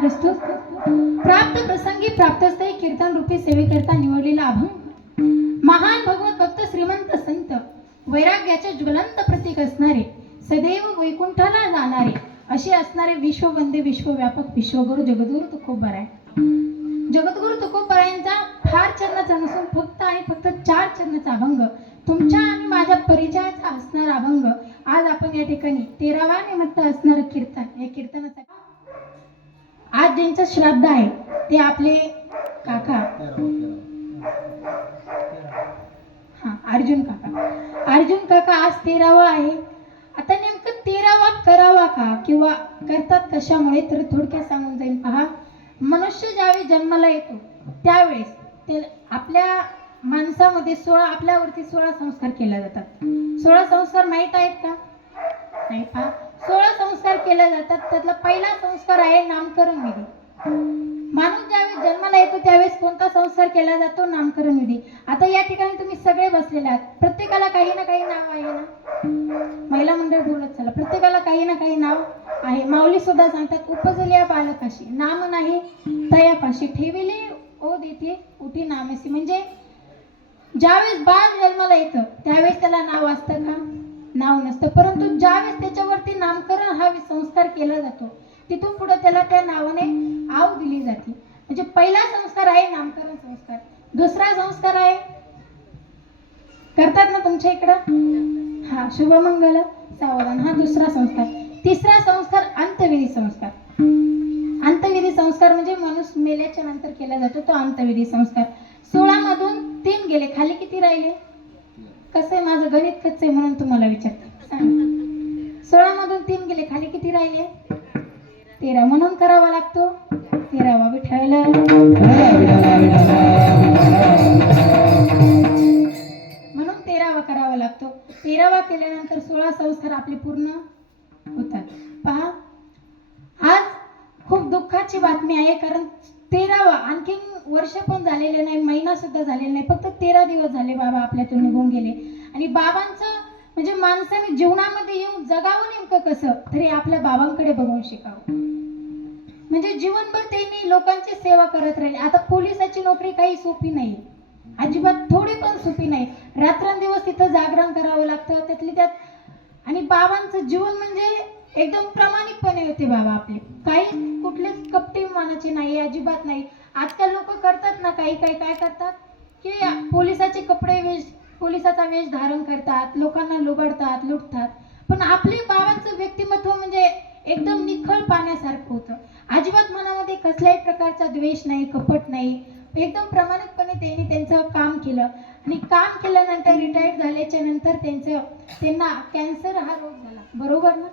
प्रस्तुत प्राप्त प्रसंगी प्राप्तस्थळी कीर्तन रूपी सेवेकरता निवडलेला अभंग महान भगवत भक्त श्रीमंत संत वैराग्याचे ज्वलंत प्रतीक असणारे सदैव वैकुंठाला जाणारे असे असणारे विश्ववंदे विश्वव्यापक विश्वगुरु जगद्गुरु तुकोबराय. जगद्गुरु तुकोबरायांचा फार चरणाचा नसून फक्त आणि फक्त 4 चरणाचा अभंग तुमच्या आणि माझ्या परिचयाचा असणारा अभंग आज आपण या ठिकाणी 13वा निमित्त असणारं कीर्तन या कीर्तनाचा आज ज्यांचं श्राद्ध आहे ते आपले काका अर्जुन काका आज 13वा आहे. आता नेमकं 13वा करावा का किंवा करतात कशामुळे तर थोडक्यात सांगून जाईल. पहा, मनुष्य ज्यावेळी जन्माला येतो त्यावेळेस ते आपल्या माणसामध्ये 16 आपल्यावरती 16 संस्कार केले जातात. 16 संस्कार माहीत आहेत का? नाही. पहा, 16 संस्कार केले जातात. त्यातला पहिला संस्कार आहे नामकरण विधी. माणूस ज्यावेळेस जन्माला येतो त्यावेळेस कोणता संस्कार केला जातो? नामकरण विधी. आता या ठिकाणी तुम्ही सगळे बसलेले आहात, प्रत्येकाला काही ना काही नाव आहे ना. महिला मंडळ बोलत चला, प्रत्येकाला काही ना काही नाव आहे. माऊली सुद्धा सांगतात उपजल्या बालकाशी नाम नाही तयापाशी ठेविले ओ देते उठी नामसी. म्हणजे ज्यावेळेस बाळ जन्माला येतं त्यावेळेस त्याला नाव असतं का? नाव नसतं. परंतु ज्यावेळेस त्याच्यावरती नामकरण हा संस्कार केला जातो तिथून पुढे त्याला त्या नावाने आव दिली जाते. म्हणजे पहिला संस्कार आहे नामकरण संस्कार. दुसरा संस्कार आहे करतात ना तुमच्या इकडं शुभमंगल सावधान, हा दुसरा संस्कार. तिसरा संस्कार अंतविधी संस्कार. अंतविधी संस्कार म्हणजे माणूस मेल्याच्या नंतर केला जातो तो अंतविधी संस्कार. 16 मधून 3 गेले, खाली किती राहिले? कसं आहे, माझं गणित कच्चं आहे म्हणून तुम्हाला विचारते. 16 मधून 3 गेले, खाली किती राहिले? 13. म्हणून करावा लागतो 13वा विठ्ठल. म्हणून 13वा करावा लागतो. 13वा केल्यानंतर 16 संस्कार आपले पूर्ण होतात. पहा, आज खूप दुःखाची बातमी आहे, कारण 13वा आणखीन वर्ष पण झालेले नाही, महिना सुद्धा झालेला नाही, फक्त 13 दिवस झाले बाबा आपल्यातून निघून गेले. आणि बाबांचं म्हणजे माणसाने जीवनामध्ये येऊन जगावं नेमकं कसं, तरी आपल्या बाबांकडे बघून शिकावं. म्हणजे जीवनभर त्यांनी लोकांची सेवा करत राहिले. आता पोलिसाची नोकरी काही सोपी नाही, अजिबात थोडी पण सोपी नाही. रात्रंदिवस तिथं जागरण करावं लागतं त्यातली त्यात. आणि बाबांचं जीवन म्हणजे एकदम प्रामाणिकपणे होते बाबा आपले, काही कुठलेच कपटी मानाचे नाही, अजिबात नाही. आजकाल लोक करतात ना काही काय करतात की पोलिसाचे कपडे पोलिसाचा वेश धारण करतात, लोकांना लुबाडतात, लुटतात. पण आपले बाबांचं व्यक्तिमत्व म्हणजे एकदम निखळ पाण्यासारखं होतं. अजिबात मनामध्ये कसल्याही प्रकारचा द्वेष नाही, कपट नाही. एकदम प्रामाणिकपणे त्यांनी त्यांचं काम केलं. आणि काम केल्यानंतर रिटायर्ड झाल्याच्या नंतर त्यांना कॅन्सर हा रोग झाला, बरोबर ना?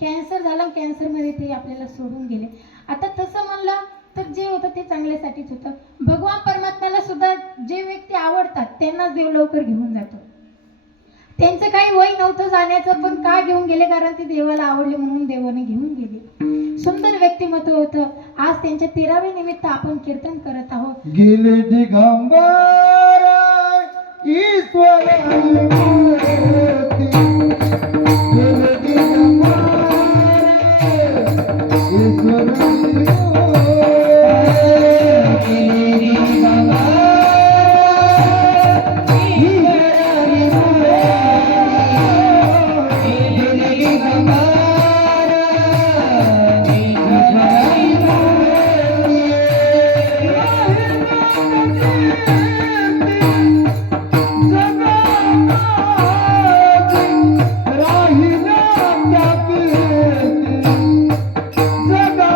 कॅन्सर झाला, कॅन्सरमध्ये ते आपल्याला सोडून गेले. आता तसं म्हणलं तर जे होतं ते चांगल्यासाठीच होतं. भगवान परमात्म्याला सुद्धा जे व्यक्ती आवडतात त्यांनाच देव लवकर घेऊन जातो. त्यांचं काही वय नव्हतं जाण्याचं, पण का घेऊन गेले? कारण ते देवाला आवडले म्हणून देवाने घेऊन गेले. सुंदर व्यक्तिमत्व होतं. आज त्यांच्या 13व्या निमित्त आपण कीर्तन करत आहोत. गेले दिगंबर ईश्वर जगा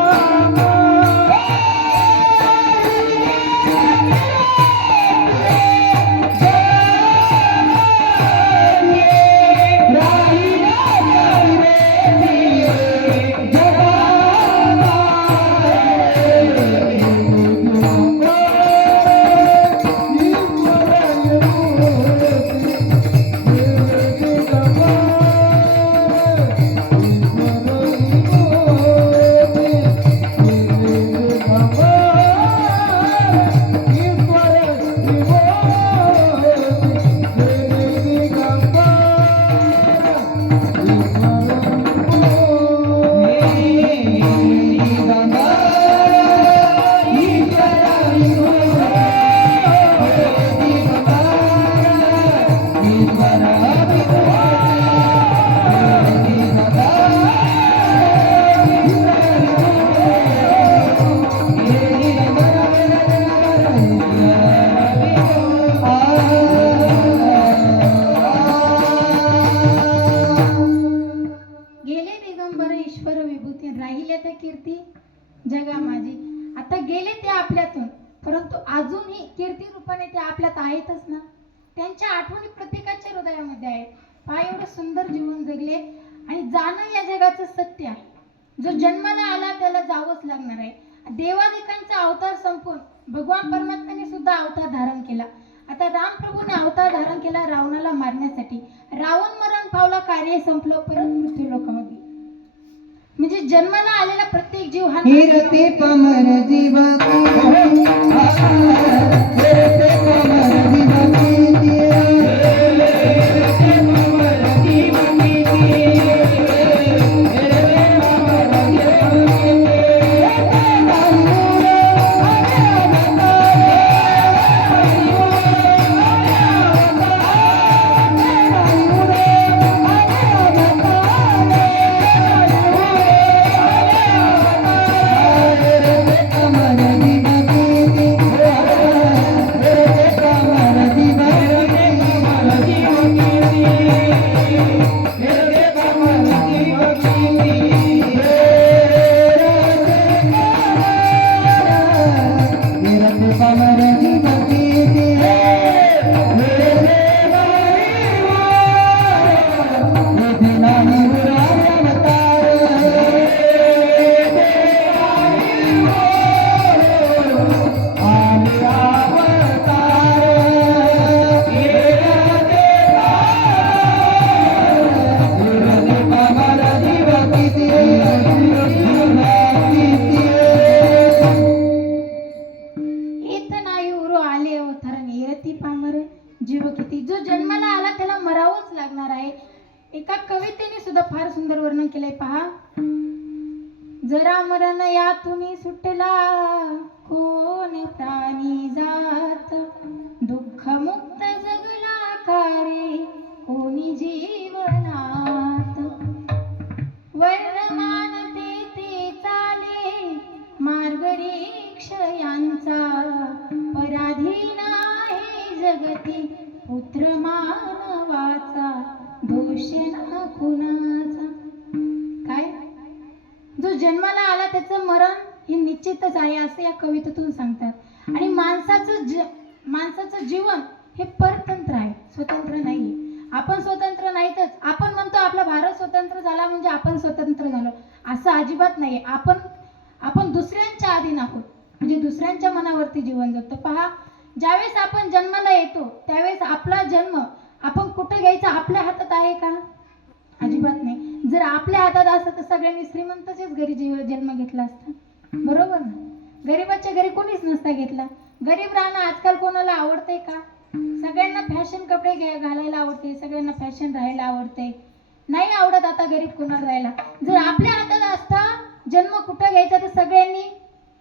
जगा माझी. आता गेले ते आपल्यातून, परंतु अजूनही कीर्ती रूपाने ते आपल्यात आहेतच ना. त्यांच्या आठवणी प्रत्येकाच्या हृदयामध्ये आहेत. पहा एवढं सुंदर जीवन जगले आणि जाणं या जगाचं सत्य आहे. जो जन्माला आला त्याला जावंच लागणार आहे. देवादिकांचा अवतार संपून भगवान परमात्म्याने सुद्धा अवतार धारण केला. आता रामप्रभूने अवतार धारण केला रावणाला मारण्यासाठी. रावण मरण पावला, कार्य संपलं, परत मृत्यू लोकामध्ये. म्हणजे जन्माला आलेला प्रत्येक जीव हा हिरते पमर जीवा जीव किती. जो जन्माला आला त्याला मरावंच लागणार आहे. एका कवितेने सुद्धा फार सुंदर वर्णन केलंय पहा. जरा मरण यातून सुटला कोण प्राणी जात, दुःख मुक्त जगला कारे कोणी जीवनात. वर्णमान ते चाले मार्गरीक्ष यांचा, पराधीन आहे जगती पुत्र मानवाचा, दोष न कुणाचा. काय जो जन्माला आला त्याचं मरण हे निश्चितच आहे असं या कवितेतून सांगतात. आणि माणसाचं जीवन हे परतंत्र आहे, स्वतंत्र नाही. आपण स्वतंत्र नाहीतच. आपण म्हणतो आपला भारत स्वतंत्र झाला म्हणजे आपण स्वतंत्र झालो, असं अजिबात नाही. आपण दुसऱ्यांच्या अधीन आहोत, म्हणजे दुसऱ्यांच्या मनावरती जीवन जगतो. पहा ज्यावेळेस आपण जन्माला येतो त्यावेळेस आपला जन्म आपण कुठे घ्यायचा आपल्या हातात आहे का? अजिबात नाही. जर आपल्या हातात असतं तर सगळ्यांनी श्रीमंताच्याच घरी जन्म घेतला असता, बरोबर ना. गरीबाच्या घरी कोणीच नसता घेतला. गरीब राहणं आजकाल कोणाला आवडतंय का? सगळ्यांना फॅशन कपडे घालायला आवडते, सगळ्यांना फॅशन राहायला आवडते. नाही आवडत आता गरीब कोणाला राहायला. जर आपल्या हातात असता जन्म कुठं घ्यायचा तर सगळ्यांनी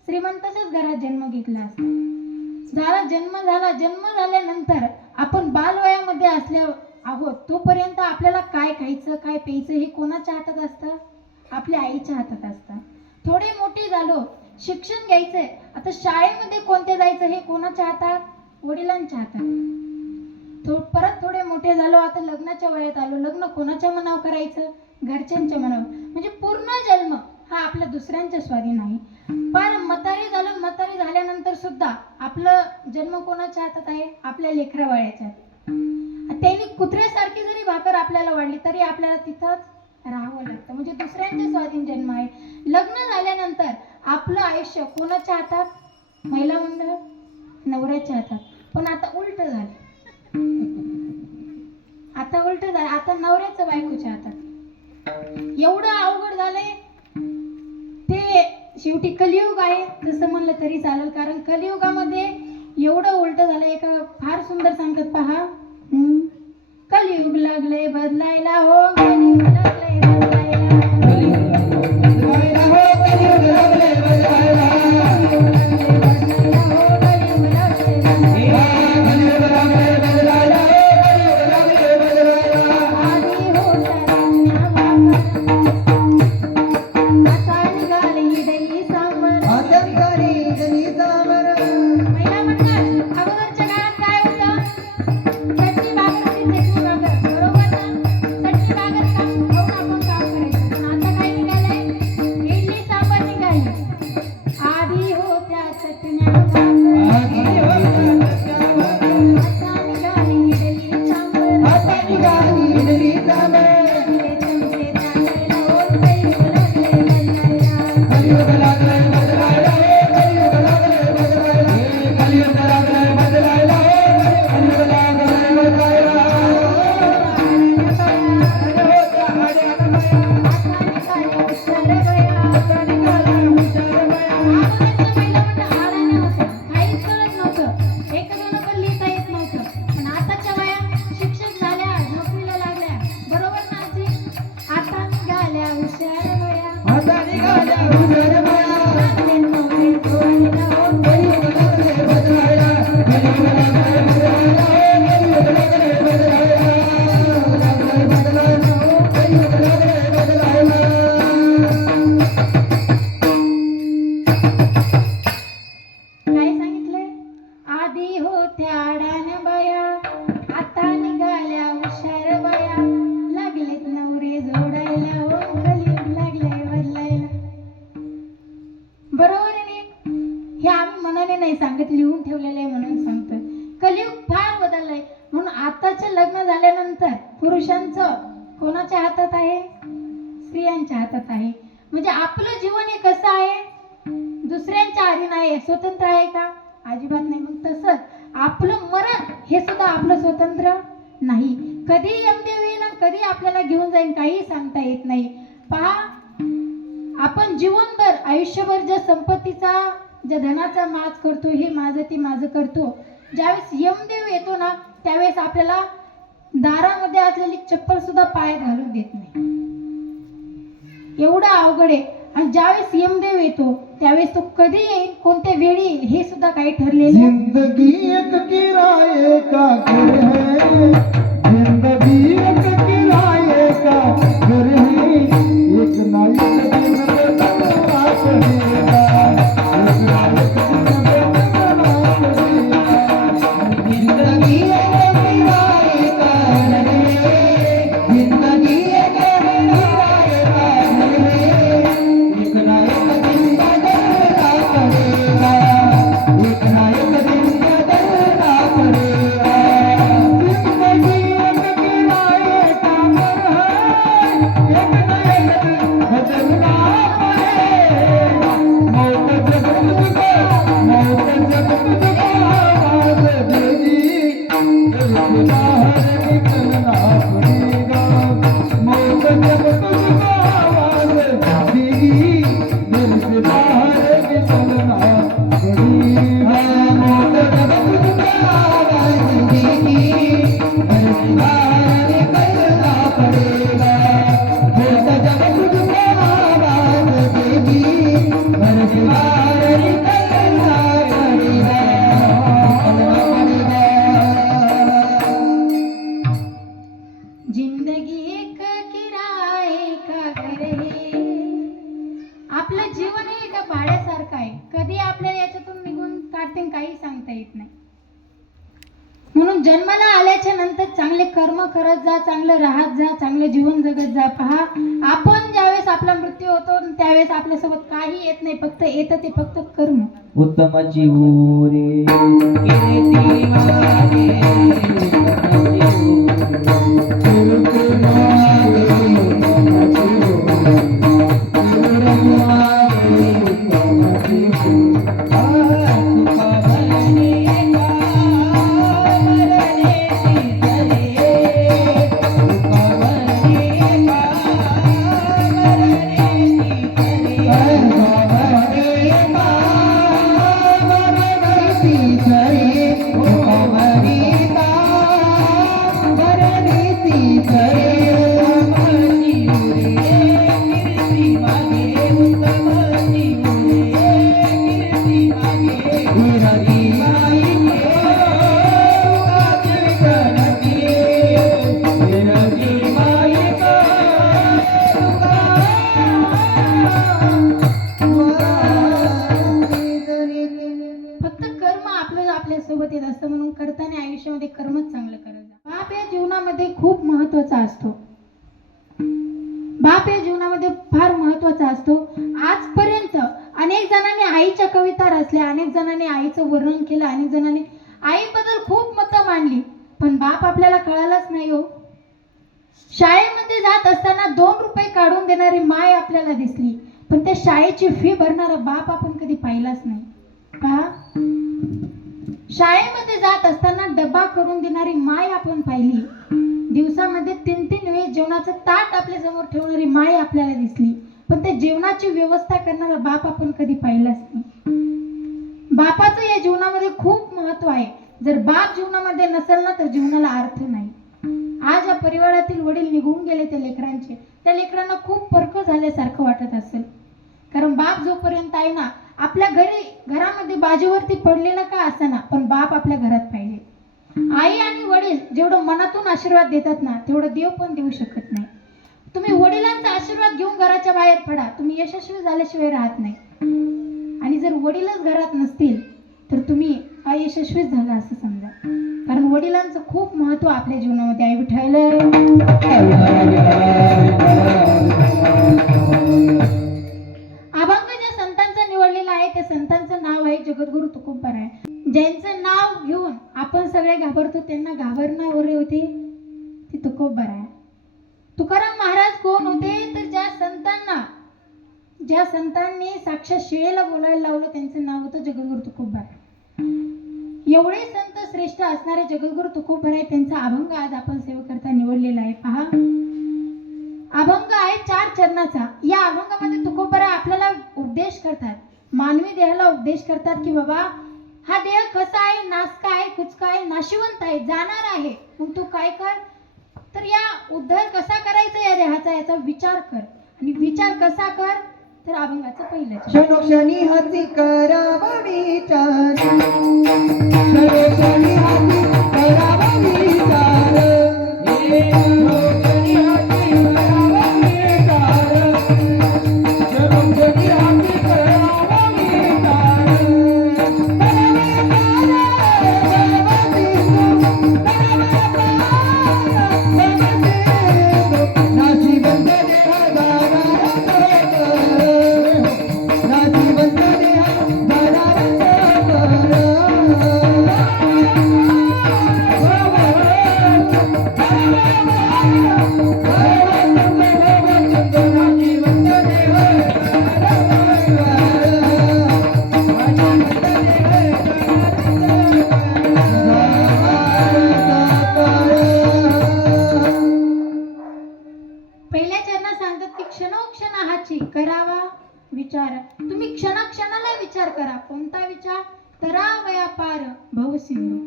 श्रीमंताच्याच घरात जन्म घेतला असता. जन्म झाल्यानंतर आपण बालवयामध्ये असल्या आहोत तोपर्यंत आपल्याला काय खायचं काय प्यायचं हे कोणाच्या हातात असतं? आपल्या आईच्या हातात असतं. थोडे मोठे झालो, शिक्षण घ्यायचंय, आता शाळेमध्ये कोणते जायचं हे कोणाच्या हातात? वडिलांच्या हातात. परत थोडे मोठे झालो, आता लग्नाच्या वयात आलो, लग्न कोणाच्या मनावर करायचं? घरच्यांच्या मनावर. म्हणजे पूर्ण जन्म हा आपल्या दुसऱ्यांच्या स्वाधीन आहे. पण म्हातारी झाल्यानंतर सुद्धा आपलं जन्म कोणाच्या हातात आहे? आपल्या लेकरा बाळाच्या हातात. त्यांनी कुत्र्यासारखी जरी भाकर आपल्याला वाढली तरी आपल्याला तिथंच राहावं लागतं, म्हणजे दुसऱ्यांच्या स्वाधीन जन्म आहे. लग्न झाल्यानंतर आपलं आयुष्य कोणाच्या हातात? महिला मंडळ, नवऱ्याच्या हातात. पण आता उलट झालं, आता नवऱ्याचं बायकोच्या हातात. एवढं अवघड झालंय ते. शेवटी कलियुग आहे जसं म्हणलं तरी चालेल, कारण कलियुगामध्ये एवढं उलट झालंय. का फार सुंदर सांगतात पहा. कलियुग लागले बदलायला हो, कलियुग लागले तोंडाने नाही सांगत, लिहून ठेवलेलं आहे म्हणून सांगतोय. कलियुग फार बदललंय. म्हणून आताचे लग्न झाल्यानंतर पुरुषांचं कोणाच्या हातात आहे? स्त्रियांच्या हातात आहे. म्हणजे आपलं जीवन हे कसं आहे? दुसऱ्यांच्या अधीन आहे. स्वतंत्र आहे का? अजिबात नाही. मग तसंच आपलं मरण हे सुद्धा आपलं स्वतंत्र नाही. कधी यमदेव येईल आणि कधी आपल्याला घेऊन जाईल काही सांगता येत नाही. पहा, आपण जीवनभर आयुष्यभर ज्या संपत्तीचा, ज्या धनाचा माज करतो, हे माझं ते माझं करतो, ज्यावेळेस यमदेव येतो ना त्यावेळेस आपल्याला दारामध्ये असलेली चप्पल सुद्धा पायात घालून देत नाही. एवढं अवघड आहे. आणि ज्यावेळेस यमदेव येतो त्यावेळेस तो कधी येईल, कोणत्या वेळी येईल हे सुद्धा काही ठरलेलं. जिंदगी एक किराए का घर है, जिंदगी एक किराए का घर है, एक ना एक दिन बदलना पड़ेगा, एक ना एक दिन बदलना पड़ेगा। जिंदगी एक किराए का घर है, जिंदगी एक किराए का घर है, एक ना एक दिन बदलना पड़ेगा, एक ना एक दिन बदलना पड़ेगा। जिंदगी एक किराए का घर है, एक ना एक दिन बदलना पड़ेगा। मौत जब तुझको आवाज़ देगी, दिल से बाहर निकलना पड़ेगा। मौत जब तुझको आवाज़ देगी, दिल से बाहर निकलना पड़ेगा। मौत जब तुझको आवाज़ देगी, दिल से बाहर निकलना पड़ेगा। मौत जब तुझको आवाज़ देगी, दिल से बाहर निकलना पड़ेगा। जिंदगी एक किराए का घर है. आपलं जीवन हे एका भाड्यासारखं आहे. कधी आपल्याला याच्यातून निघून काढते काही सांगता येत नाही. म्हणून जन्माला आल्याच्या नंतर चांगले कर्म करत जा, चांगलं राहत जा, चांगलं जीवन जगत जा. पहा, आपण ज्यावेळेस आपला मृत्यू होतो त्यावेळेस आपल्यासोबत काही येत नाही, फक्त येतं ते फक्त कर्म. उत्तमाची उरे कीर्ती मागे, उत्तमाची फक्त कर्म आपलं आपल्यासोबत येत असतं. म्हणून करताना आयुष्यामध्ये कर्मच चांगलं करत जा. बाप या जीवनामध्ये खूप महत्वाचा असतो. बाप या जीवनामध्ये फार महत्वाचा असतो. आजपर्यंत अनेक जणांनी आईच्या कविता रचल्या, अनेक जणांनी आईचं वर्णन केलं, अनेक जणांनी आईबद्दल खूप मतं मांडली, पण बाप आपल्याला कळालाच नाही हो. शाळेमध्ये जात असताना 2 रुपये काढून देणारी माय आपल्याला दिसली, पण त्या शाळेची फी भरणारा बाप आपण कधी पाहिलाच नाही. पहा, शाळेमध्ये जात असताना डबा करून देणारी माय आपण पाहिली, दिवसामध्ये 3-3 वेळेस जेवणाचं ताट आपल्या समोर ठेवणारी माय आपल्याला दिसली, पण त्या जेवणाची व्यवस्था करणारा बाप आपण कधी पाहिलाच नाही. बापाचं या जीवनामध्ये खूप महत्व आहे. जर बाप जीवनामध्ये नसेल ना तर जीवनाला अर्थ नाही. आज या परिवारातील वडील निघून गेले त्या लेकरांना खूप फरक झाल्यासारखं वाटत असेल. कारण बाप जोपर्यंत आहे ना, आपल्या घरामध्ये बाजूवरती पडलेला का असेना, पण बाप आपल्या घरात पाहिजे. आई आणि वडील जेवढं मनातून आशीर्वाद देतात ना, तेवढं देव पण देऊ शकत नाही. तुम्ही वडिलांचा आशीर्वाद घेऊन घराच्या बाहेर पडा, तुम्ही यशस्वी झाल्याशिवाय राहत नाही. आणि जर वडीलच घरात नसतील तर तुम्ही अयशस्वीच झाला असं समजा. कारण वडिलांचं खूप महत्व आपल्या जीवनामध्ये आहे. विठ्ठल अभंग ज्या संतांचा निवडलेला आहे त्या संतांचं नाव आहे जगद्गुरु तुकोबराय. ज्यांचं नाव घेऊन आपण सगळे घाबरतो त्यांना घाबरणारे होते ते तुकोबराय. तुकाराम महाराज कोण होते तर ज्या संतांनी साक्षात शिळेला बोलायला लावलं त्यांचं नाव होतं जगद्गुरु तुकोबराय. एवढे संत श्रेष्ठ असणारे जगद्गुरु तुकोबराय त्यांचा अभंग आज आपण सेवेकरता निवडलेला आहे. पहा, अभंग आहे 4 चरणाचा. या अभंगामध्ये तुकोबराय आपल्याला उपदेश करतात, मानवी देहाला उपदेश करतात की बाबा हा देह कसा आहे, नासका आहे, कुचका आहे, नाशिवंत आहे, जाणार आहे. मग तू काय कर तर या उद्धार कसा करायचा या देहाचा याचा विचार कर. आणि विचार कसा कर तर अभंगाचं पहिलं क्षणोक्षणी हाती करावा विचार, क्षणोक्षणी हाती करावा विचार, क्षणोक्षणी हाती करावा विचार, क्षणोक्षणी हाती करावा पहिल्या चरणात सांगतात की क्षणोक्षणाची करावा विचार. तुम्ही क्षणाक्षणाला विचार करा. कोणता विचार? तरावया पार भवसिंधू.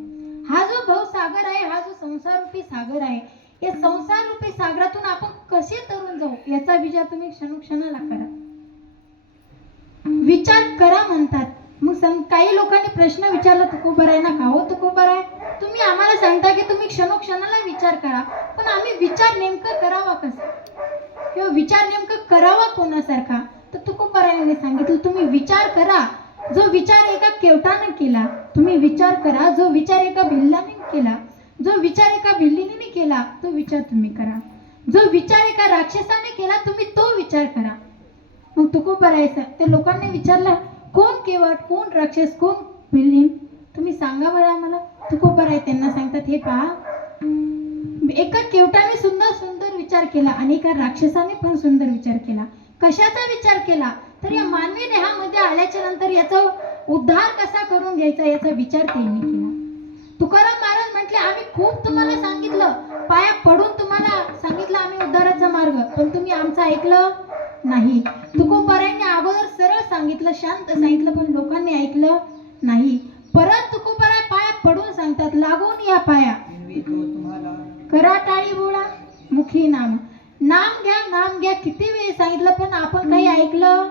हा जो भवसागर आहे, हा जो संसार रूपी सागर आहे, या संसार रूपी सागरातून आपण कसे तरुण जाऊ याचा विचार तुम्ही क्षणोक्षणाला करा. विचार करा म्हणतात. मग काही लोकांनी प्रश्न विचारला तुकोबराय ना, का हो तुकोबराय तुम्ही आम्हाला सांगता की तुम्ही क्षणोक्षणाला विचार करा, पण आम्ही विचार नेमका करावा कसा किंवा विचार नेमका करावा कोणासारखा? तर तुकोबरायाने सांगितलं तुम्ही विचार करा. जो विचार एका केवटाने केला तुम्ही विचार करा, जो विचार एका भिल्लाने केला, जो विचार एका भिल्लीने केला तो विचार तुम्ही करा, जो विचार एका राक्षसाने केला तुम्ही तो विचार करा. मग तुकोबरायचा त्या लोकांनी विचारला कोण केवट, कोण राक्षस, कोण भिल्ली, तुम्ही सांगा बरं आम्हाला. तुकोबराय त्यांना सांगतात हे पहा, एका केवटाने सुंदर सुंदर विचार केला आणि एका राक्षसाने पण सुंदर विचार केला. कशाचा विचार केला तर या मानवी देहामध्ये आल्याच्या नंतर याचा उद्धार कसा करून घ्यायचा याचा विचार त्यांनी केला. तुकाराम महाराज म्हटले आम्ही खूप तुम्हाला सांगितलं, पाया पडून तुम्हाला सांगितलं आम्ही उद्धाराचा मार्ग, पण तुम्ही आमचं ऐकलं नाही. तुकोबरायांनी अगोदर सरळ सांगितलं, शांत सांगितलं, पण लोकांनी ऐकलं नाही. परत तुकोबराय पाया पडून सांगतात लागून या पाया करा टाळी बोला मुखी नाम, नाम घ्या. किती वेळ सांगितलं पण आपण काही ऐकलं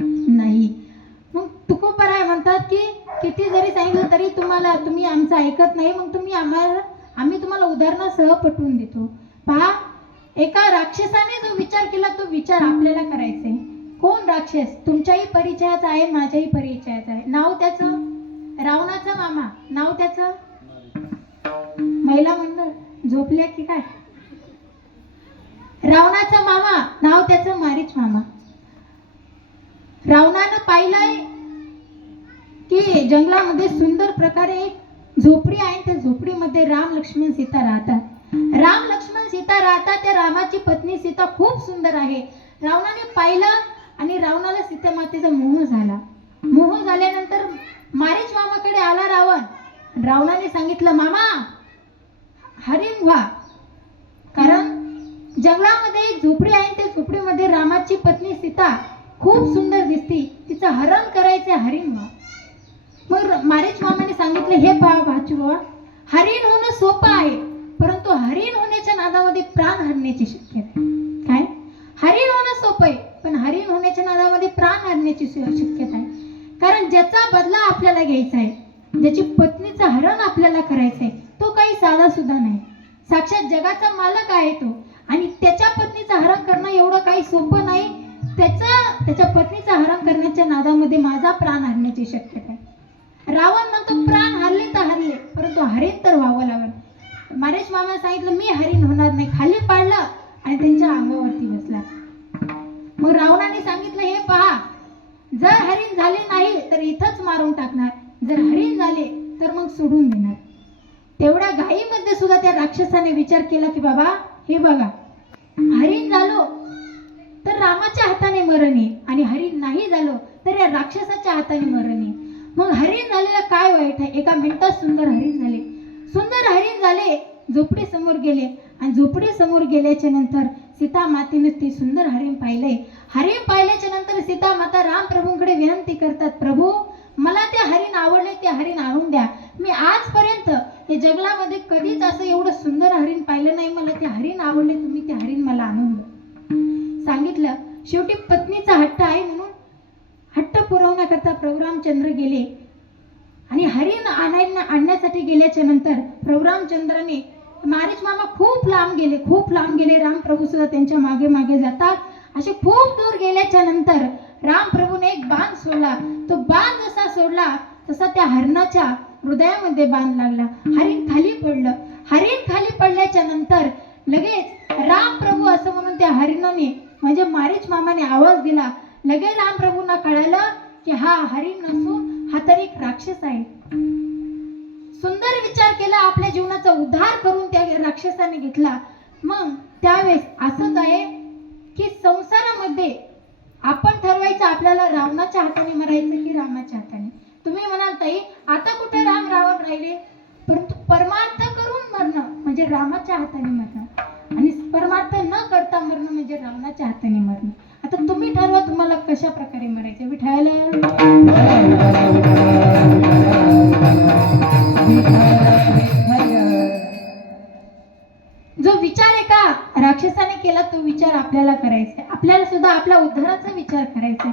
नाही. मग तुकोबराय म्हणतात की किती जरी सांगितलं तरी तुम्ही आमचं ऐकत नाही. मग आम्ही तुम्हाला उदाहरणासह पटवून देतो. पहा, एका राक्षसाने जो विचार केला तो विचार आपल्याला करायचा आहे. कोण राक्षस? तुमच्याही परिचयाचा आहे, माझ्याही परिचयाचा आहे. नाव त्याचं रावणाचा मामा. नाव त्याचं महिला मंडळ झोपल्या की काय? रावणाचा मामा नाव त्याचं मारीच मामा. रावणानं पाहिलंय की जंगलामध्ये सुंदर प्रकारे एक झोपडी आहे, त्या झोपडीमध्ये राम लक्ष्मण सीता राहतात. राम लक्ष्मण सीता राहतात. त्या रामाची पत्नी सीता खूप सुंदर आहे. रावणाने पाहिलं आणि रावणाला सीता मातेचा मोह झाला. मोह झाल्यानंतर मारीच मामाकडे आला रावण. रावणाने सांगितलं मामा हरिण व्हा, कारण जंगलामध्ये एक झोपडी आहे, त्या झोपडीमध्ये रामाची पत्नी सीता खूप सुंदर दिसते, तिचं हरण करायचे, हरिण व्हा. मग मारीच मामाने सांगितलं हे भाचू हरिण होणं सोपं आहे, परंतु हरिण होण्याच्या नादामध्ये प्राण हरण्याची शक्यता आहे. काय? हरिण होणं सोपं आहे पण हरिण होण्याच्या नादामध्ये प्राण हरण्याची शक्यता आहे. कारण ज्याचा बदला आपल्याला घ्यायचा आहे, ज्याची पत्नीचं हरण आपल्याला करायचं आहे, तो काही साधा सुद्धा नाही. साक्षात जगाचा मालक आहे तो, आणि त्याच्या पत्नीचं हरण करणं एवढं काही सोपं नाही. त्याच्या पत्नीचं हरण करण्याच्या नादामध्ये माझा प्राण हरण्याची शक्यता आहे. रावण म्हणतो प्राण हरले तर हरले, परंतु हरिण तर व्हावं लागेल. मारेश मामा सांगितलं मी हरिण होणार नाही. खाली पाडलं आणि त्यांच्या अंगावरती बसला. मग रावणाने सांगितलं हे पहा, जर हरिण झाले नाही टाकणार, जर हरिण झाले तर मग सोडून देणार. तेवढ्या घाईमध्ये सुद्धा त्या राक्षसाने विचार केला की बाबा हे बघा, हरिण झालो तर रामाच्या हाताने मरण येईल आणि हरिण नाही झालो तर या राक्षसाच्या हाताने मरण येईल. मग हरिण झालेलं काय वाईट आहे? एका मिनिटात सुंदर हरिण झाले. सुंदर हरिण झाले, झोपडी समोर गेले आणि झोपडी समोर गेल्याच्या नंतर सीता मातेने ते सुंदर हरिण पाहिले. हरिण पाहिल्याच्या नंतर सीता माता राम प्रभूंकडे विनंती करतात, प्रभू मला ते हरिण आवडले, ते हरिण आणून द्या. मी आजपर्यंत या जंगलामध्ये कधीच असं एवढं सुंदर हरिण पाहिलं नाही, मला ते हरिण आवडले, तुम्ही ते हरिण मला आणून द्या. सांगितलं. शेवटी पत्नीचा हट्ट आहे म्हणून हट्ट पुरवण्याकरता प्रभू रामचंद्र गेले आणि हरिण आणण्यासाठी गेल्याच्या नंतर प्रभू रामचंद्राने मारीच मामा खूप लांब गेले. राम प्रभू सुद्धा त्यांच्या मागे मागे जातात. असे खूप दूर गेल्याच्या नंतर राम प्रभूने एक बाण सोडला. तो बाण जसा सोडला तसा त्या हरणाच्या हृदयामध्ये बाण लागला. हरिण खाली पडलं. हरिण खाली पडल्याच्या नंतर लगेच राम प्रभू असं म्हणून त्या हरिणाने म्हणजे मारीच मामाने आवाज दिला. लगेच राम प्रभूंना कळालं की हा हरिण नसून हा तर एक राक्षस आहे. सुंदर विचार केला, आपल्या जीवनाचा उद्धार करून त्या राक्षसाने घेतला. मग त्यावेळेस असंच आहे की संसारामध्ये आपण ठरवायचं आपल्याला रावणाच्या हाताने मरायचं की रामाच्या हाताने. तुम्ही म्हणाल ताई आता कुठे राम रावण राहिले, परंतु परमार्थ करून मरणं म्हणजे रामाच्या हाताने मरणं आणि परमार्थ न करता मरणं म्हणजे रावणाच्या हाताने मरणं. आता तुम्ही ठरवा तुम्हाला कशा प्रकारे मरायचं. जो विचार एका राक्षसाने केला तो विचार आपल्याला करायचा. आपल्याला सुद्धा आपल्या उद्धाराचा विचार करायचा.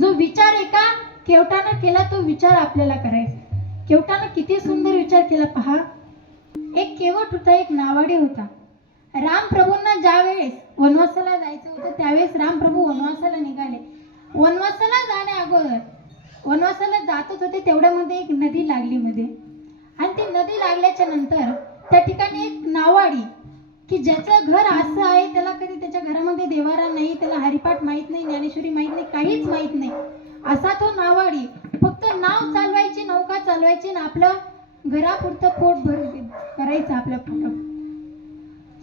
जो विचार एका केवटानं केला तो विचार आपल्याला करायचा. केवटानं किती सुंदर विचार केला पहा. एक केवट होता, एक नावाडी होता. राम प्रभूंना ज्यावेळेस वनवासाला जायचं होतं त्यावेळेस राम प्रभू वनवासाला निघाले. वनवासाला जाण्या अगोदर वनवासाला जातच होते तेवढ्यामध्ये एक नदी लागली मध्ये आणि ती नदी लागल्याच्या नंतर त्या ठिकाणी एक नावाडी की ज्याचं घर असं आहे त्याला कधी त्याच्या घरामध्ये देवारा नाही, त्याला हरिपाठ माहित नाही, ज्ञानेश्वरी माहित नाही, काहीच माहित नाही, असा तो नावाडी फक्त नाव चालवायची, नौका चालवायची आणि आपलं घरापुरतं पोट भरून करायचं आपल्या पोटात.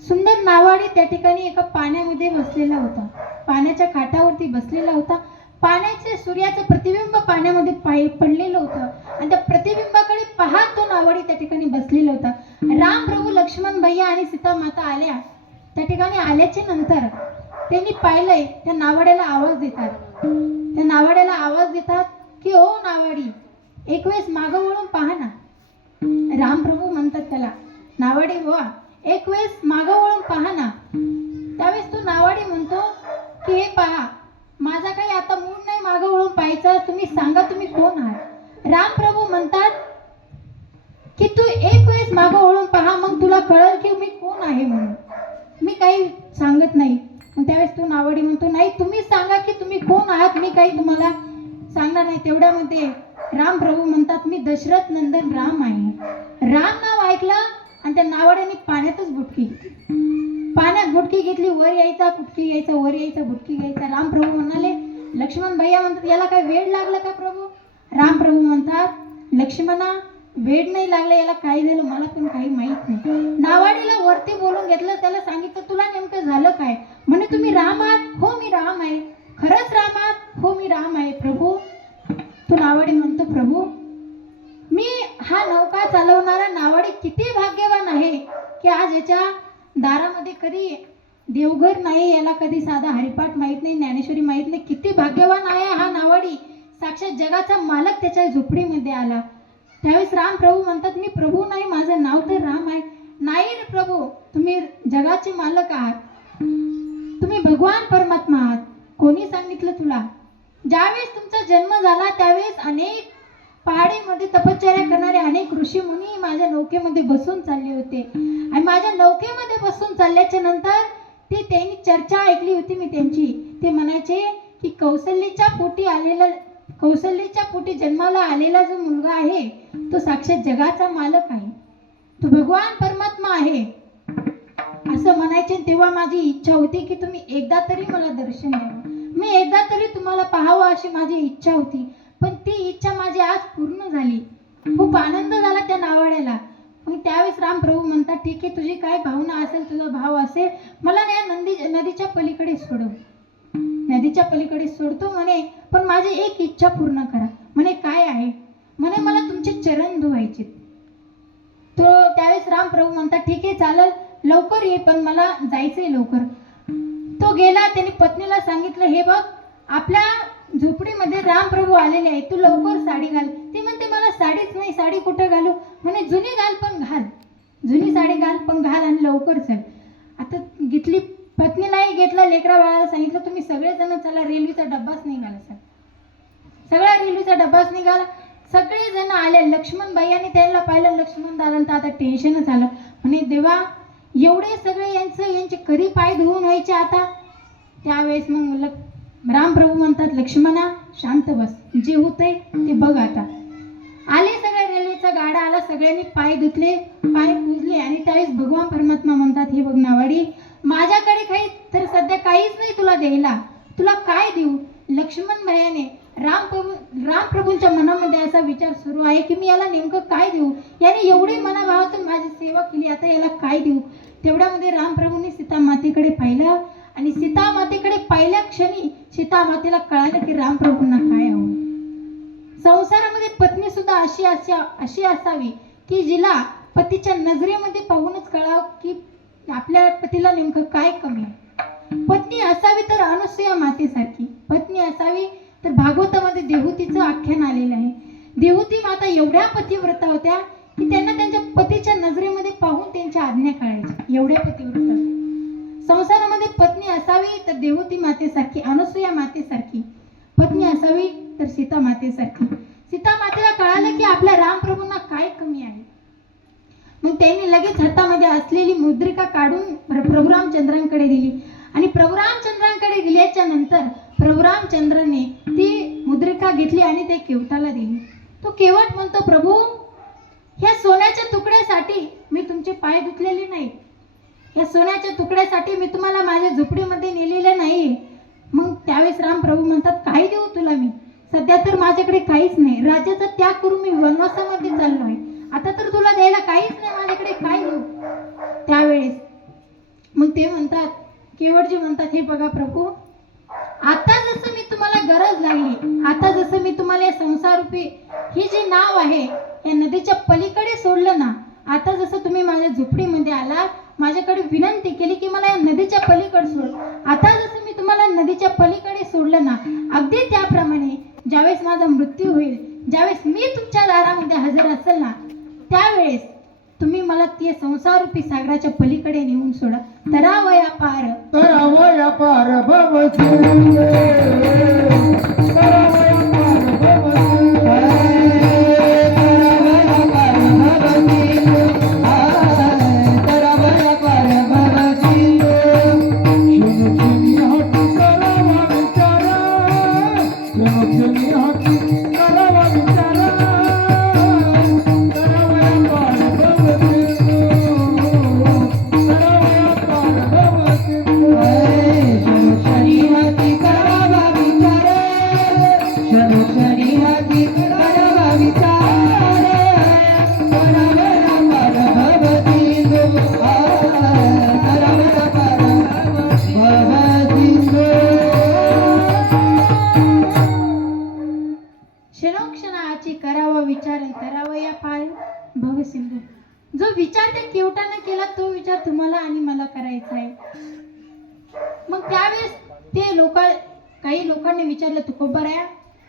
सुंदर नावाडी त्या ठिकाणी एका पाण्यामध्ये बसलेला होता. पाण्याच्या काठावरती बसलेला होता. पाण्याचे सूर्याचं प्रतिबिंब पाण्यामध्ये पडलेलं होतं आणि त्या प्रतिबिंबाकडे पाहत तो नावाडी त्या ठिकाणी बसलेला होता. राम प्रभू, लक्ष्मण भैया आणि सीता माता आल्या. त्या ठिकाणी आल्याच्या नंतर त्यांनी पाहिलंय त्या नावाड्याला आवाज देतात. त्या नावाड्याला आवाज देतात की ओ नावाडी एक वेळेस मागं वळून पहा ना. राम प्रभू म्हणतात त्याला, नावाडी बुवा एक वेळेस मागं वळून पहा ना. त्यावेळेस तो नावाडी म्हणतो की हे पहा, माझा काही आता मूड नाही मागं वळून पाहायचा, तुम्ही सांगा तुम्ही कोण आहात. राम प्रभू म्हणतात की तू एक वेळेस मागं वळून पहा, मग तुला कळेल की मी कोण आहे म्हणून. मी काही सांगत नाही. त्यावेळेस तो नावाडी म्हणतो नाही तुम्ही सांगा की तुम्ही कोण आहात, मी काही तुम्हाला सांगणार नाही. तेवढ्यामध्ये राम प्रभू म्हणतात मी दशरथ नंदन राम आहे. राम नाव ऐकलं आणि त्या नावाड्याने पाण्यातच बुटकी घेतली. पाण्यात बुटकी घेतली, वर यायचा बुटकी घ्यायचा, वर यायचा बुटकी घ्यायचा. राम प्रभू म्हणाले, लक्ष्मण भैया म्हणतात याला काय वेळ लागला का प्रभू. राम प्रभू म्हणतात लक्ष्मणा वेळ नाही लागला, याला काय झालं मला पण काही माहित नाही. नावाडीला वरती बोलून घेतलं, त्याला सांगितलं तुला नेमकं झालं काय. म्हणे तुम्ही राम आहात. हो मी राम आहे. खरंच राम आहात. हो मी राम आहे प्रभू. तो नावाडी म्हणतो प्रभू मी हा नौका चालवणारा नावाडी किती भाग्यवान आहे की आज याच्या दारामध्ये कधी देवघर नाही, याला कधी साधा हरिपाठ माहित नाही, ज्ञानेश्वरी माहित नाही. किती भाग्यवान आहे हा नावाडी, साक्षात जगाचा मालक त्याच्या झोपडीमध्ये आला. त्यावेळेस राम प्रभू म्हणतात मी प्रभू नाही, माझं नाव तर राम आहे. नाही रे प्रभू, तुम्ही जगाचे मालक आहात, तुम्ही भगवान परमात्मा आहात. कोणी सांगितलं तुला. ज्यावेळेस तुमचा जन्म झाला त्यावेळेस अनेक पहाडीमध्ये तपश्चर्या करणारे अनेक ऋषी मुनी माझ्या नौकेमध्ये बसून चालले होते आणि माझ्या नौकेमध्ये बसून चालल्याच्या नंतर त्यांनी चर्चा ऐकली होती मी त्यांची. ते म्हणायचे की कौशल्याच्या पोटी जन्माला आलेला जो मुलगा आहे तो साक्षात जगाचा मालक आहे, तो भगवान परमात्मा आहे असं म्हणायचे. तेव्हा माझी इच्छा होती की तुम्ही एकदा तरी मला दर्शन द्यावं, मी एकदा तरी तुम्हाला पाहावं अशी माझी इच्छा होती. पण ती इच्छा माझी आज पूर्ण झाली. खूप आनंद झाला त्या नावाड्याला. मग त्यावेळेस रामप्रभू म्हणतात, ठीक आहे, तुझी काय भावना असेल, तुझा भाव असेल, मला या नदीच्या पलीकडे सोडव. नदीच्या पलीकडे सोडतो म्हणे, पण माझी एक इच्छा पूर्ण करा. म्हणे काय आहे? म्हणे मला तुमचे चरण धुवायचे. तो त्यावेळेस रामप्रभू म्हणतात, ठीक आहे, चालेल, लवकर ये, पण मला जायचंय लवकर. तो गेला. त्याने पत्नीला सांगितलं, हे बघ, आपल्या झोपडीमध्ये रामप्रभू आलेले आहे, तू लवकर साडी घाल. ती म्हणते, मला साडीच नाही, साडी कुठं घालू? म्हणे जुनी घाल, पण घाल, जुनी साडी घाल, पण घाल आणि लवकर चल. आता घेतली, पत्नीलाही घेतला, लेकरा बाळाला सांगितलं, तुम्ही सगळेजण चला, रेल्वेचा डब्बाच निघाला. सगळा रेल्वेचा डब्बाच निघाला. सगळे जण आले. लक्ष्मण भैयाने त्याला पाहिलं. लक्ष्मण दादांना आता टेन्शनच आलं. म्हणे देवा, एवढे सगळे यांचे कधी पाय धुवून व्हायचे आता? त्यावेळेस मग रामप्रभू म्हणतात, लक्ष्मणा शांत बस, जे होतंय ते बघ. आता आले सगळे, रेल्वेचा गाडा आला, सगळ्यांनी पाय धुतले, पाय पुजले. आणि त्यावेळेस भगवान परमात्मा म्हणतात, हे बघ नावाडी, माझ्याकडे काही तर सध्या काहीच नाही तुला द्यायला, तुला काय देऊ? लक्ष्मण भैयाने रामप्रभूंच्या मनामध्ये असा विचार सुरू आहे की मी याला नेमकं काय देऊ? याने एवढी मनाभावातून माझी सेवा केली, आता याला काय देऊ? तेवढ्यामध्ये रामप्रभूंनी सीता मातेकडे पाहिलं. आणि सीता मातेकडे पाहिल्या क्षणी सीता मातेला कळालं की रामप्रभूंना काय हवं. संसारामध्ये पत्नी सुद्धा अशी असावी की जिला पतीच्या नजरेमध्ये पाहूनच कळावं की आपल्या पतीला नेमकं काय कमी आहे. पत्नी असावी तर अनुसूया मातेसारखी, पत्नी असावी तर भागवतामध्ये देहूतीचं आख्यान आलेलं आहे. देहूती माता एवढ्या पतिव्रता होत्या की त्यांना त्यांच्या पतीच्या नजरेमध्ये पाहून त्यांच्या आज्ञा कळायच्या, एवढ्या पतिव्रता. संसारामध्ये पत्नी असावी तर देहूती मातेसारखी, अनुसूया मातेसारखी. पत्नी असावी तर सीता मातेसारखी. सीता मातेला कळालं की आपल्या रामप्रभूंना काय कमी आहे. मग त्यांनी लगेच हातामध्ये असलेली मुद्रिका काढून प्रभू रामचंद्रांकडे दिली. आणि प्रभू रामचंद्रांकडे दिल्याच्या नंतर प्रभू रामचंद्रांनी ती मुद्रिका घेतली आणि ते केवटाला दिली. तो केवट म्हणतो, प्रभू, ह्या सोन्याच्या तुकड्यासाठी मी तुमचे पाय धुतलेले नाही, या सोन्याच्या तुकड्यासाठी मी तुम्हाला माझ्या झोपडीमध्ये नेलेले नाही. मग त्यावेळेस रामप्रभू म्हणतात, काय देऊ तुला मी? सध्या तर माझ्याकडे काहीच नाही, राज्याचा त्याग करून मी वनवासामध्ये चाललो आहे, आता तर तुला द्यायला काहीच नाही, माझ्याकडे काय देऊ? त्यावेळेस मग ते म्हणतात, केवटजी म्हणतात, हे बघा प्रभू, आता जसं मी तुम्हाला गरज लागली, आता जसं मी तुम्हाला या संसारूपी ही जी नाव आहे या नदीच्या पलीकडे सोडलं ना, आता जसं तुम्ही माझ्या झोपडीमध्ये आला, माझ्याकडे विनंती केली की मला या नदीच्या पलीकडे सोड, आता जसं मी तुम्हाला नदीच्या पलीकडे सोडलं ना, अगदी त्याप्रमाणे ज्यावेळेस माझा मृत्यू होईल, ज्यावेळेस मी तुमच्या दारामध्ये हजर असेल ना, त्यावेळेस तुम्ही मला ती संसारूपी सागराच्या पलीकडे नेऊन सोडा. तरावया पार, तरावया पार भवसिंधू, तरावया पार भवसिंधू, तरावया पार भवसिंधू. क्षणी हाती करावा विचार, क्षणी हाती करावा विचार, तरावया पार भवसिंधू, तरावया पार भवसिंधू. क्षणी हाती करावा विचार, क्षणी हाती करावा विचार, तरावया पार भवसिंधू, तरावया पार भवसिंधू. क्षणोक्षणाची करावा विचार, तरावया पार भवसिंधू. जो विचार त्या केवटाने केला तो विचार तुम्हाला आणि मला करायचा आहे. मग त्यावेळेस काही लोकांनी विचारलं, तुकोबराया,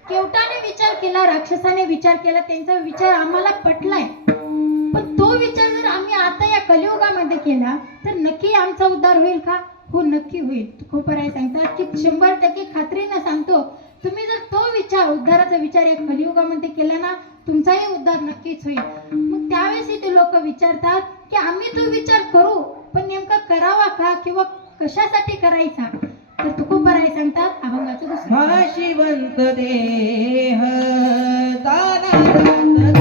केवटाने विचार केला, राक्षसाने विचार केला, त्यांचा विचार आम्हाला पटलाय, पण तो विचार जर आम्ही आता या कलियुगामध्ये केला तर नक्की आमचा उद्धार होईल का? हो, नक्की होईल. तुकोबराया सांगतात की 100% खात्रीने सांगतो, तुम्ही जर तो विचार, उद्धाराचा विचार या कलियुगामध्ये केला ना, तुमचाही उद्धार नक्कीच होईल. मग त्यावेळेस ते लोक विचारतात की आम्ही तो विचार करू, पण नेमका करावा का किंवा कशासाठी करायचा? तर तुकोबराया सांगतात, अभंगाचं दुसरं, भाशिवंत देह दानरथ,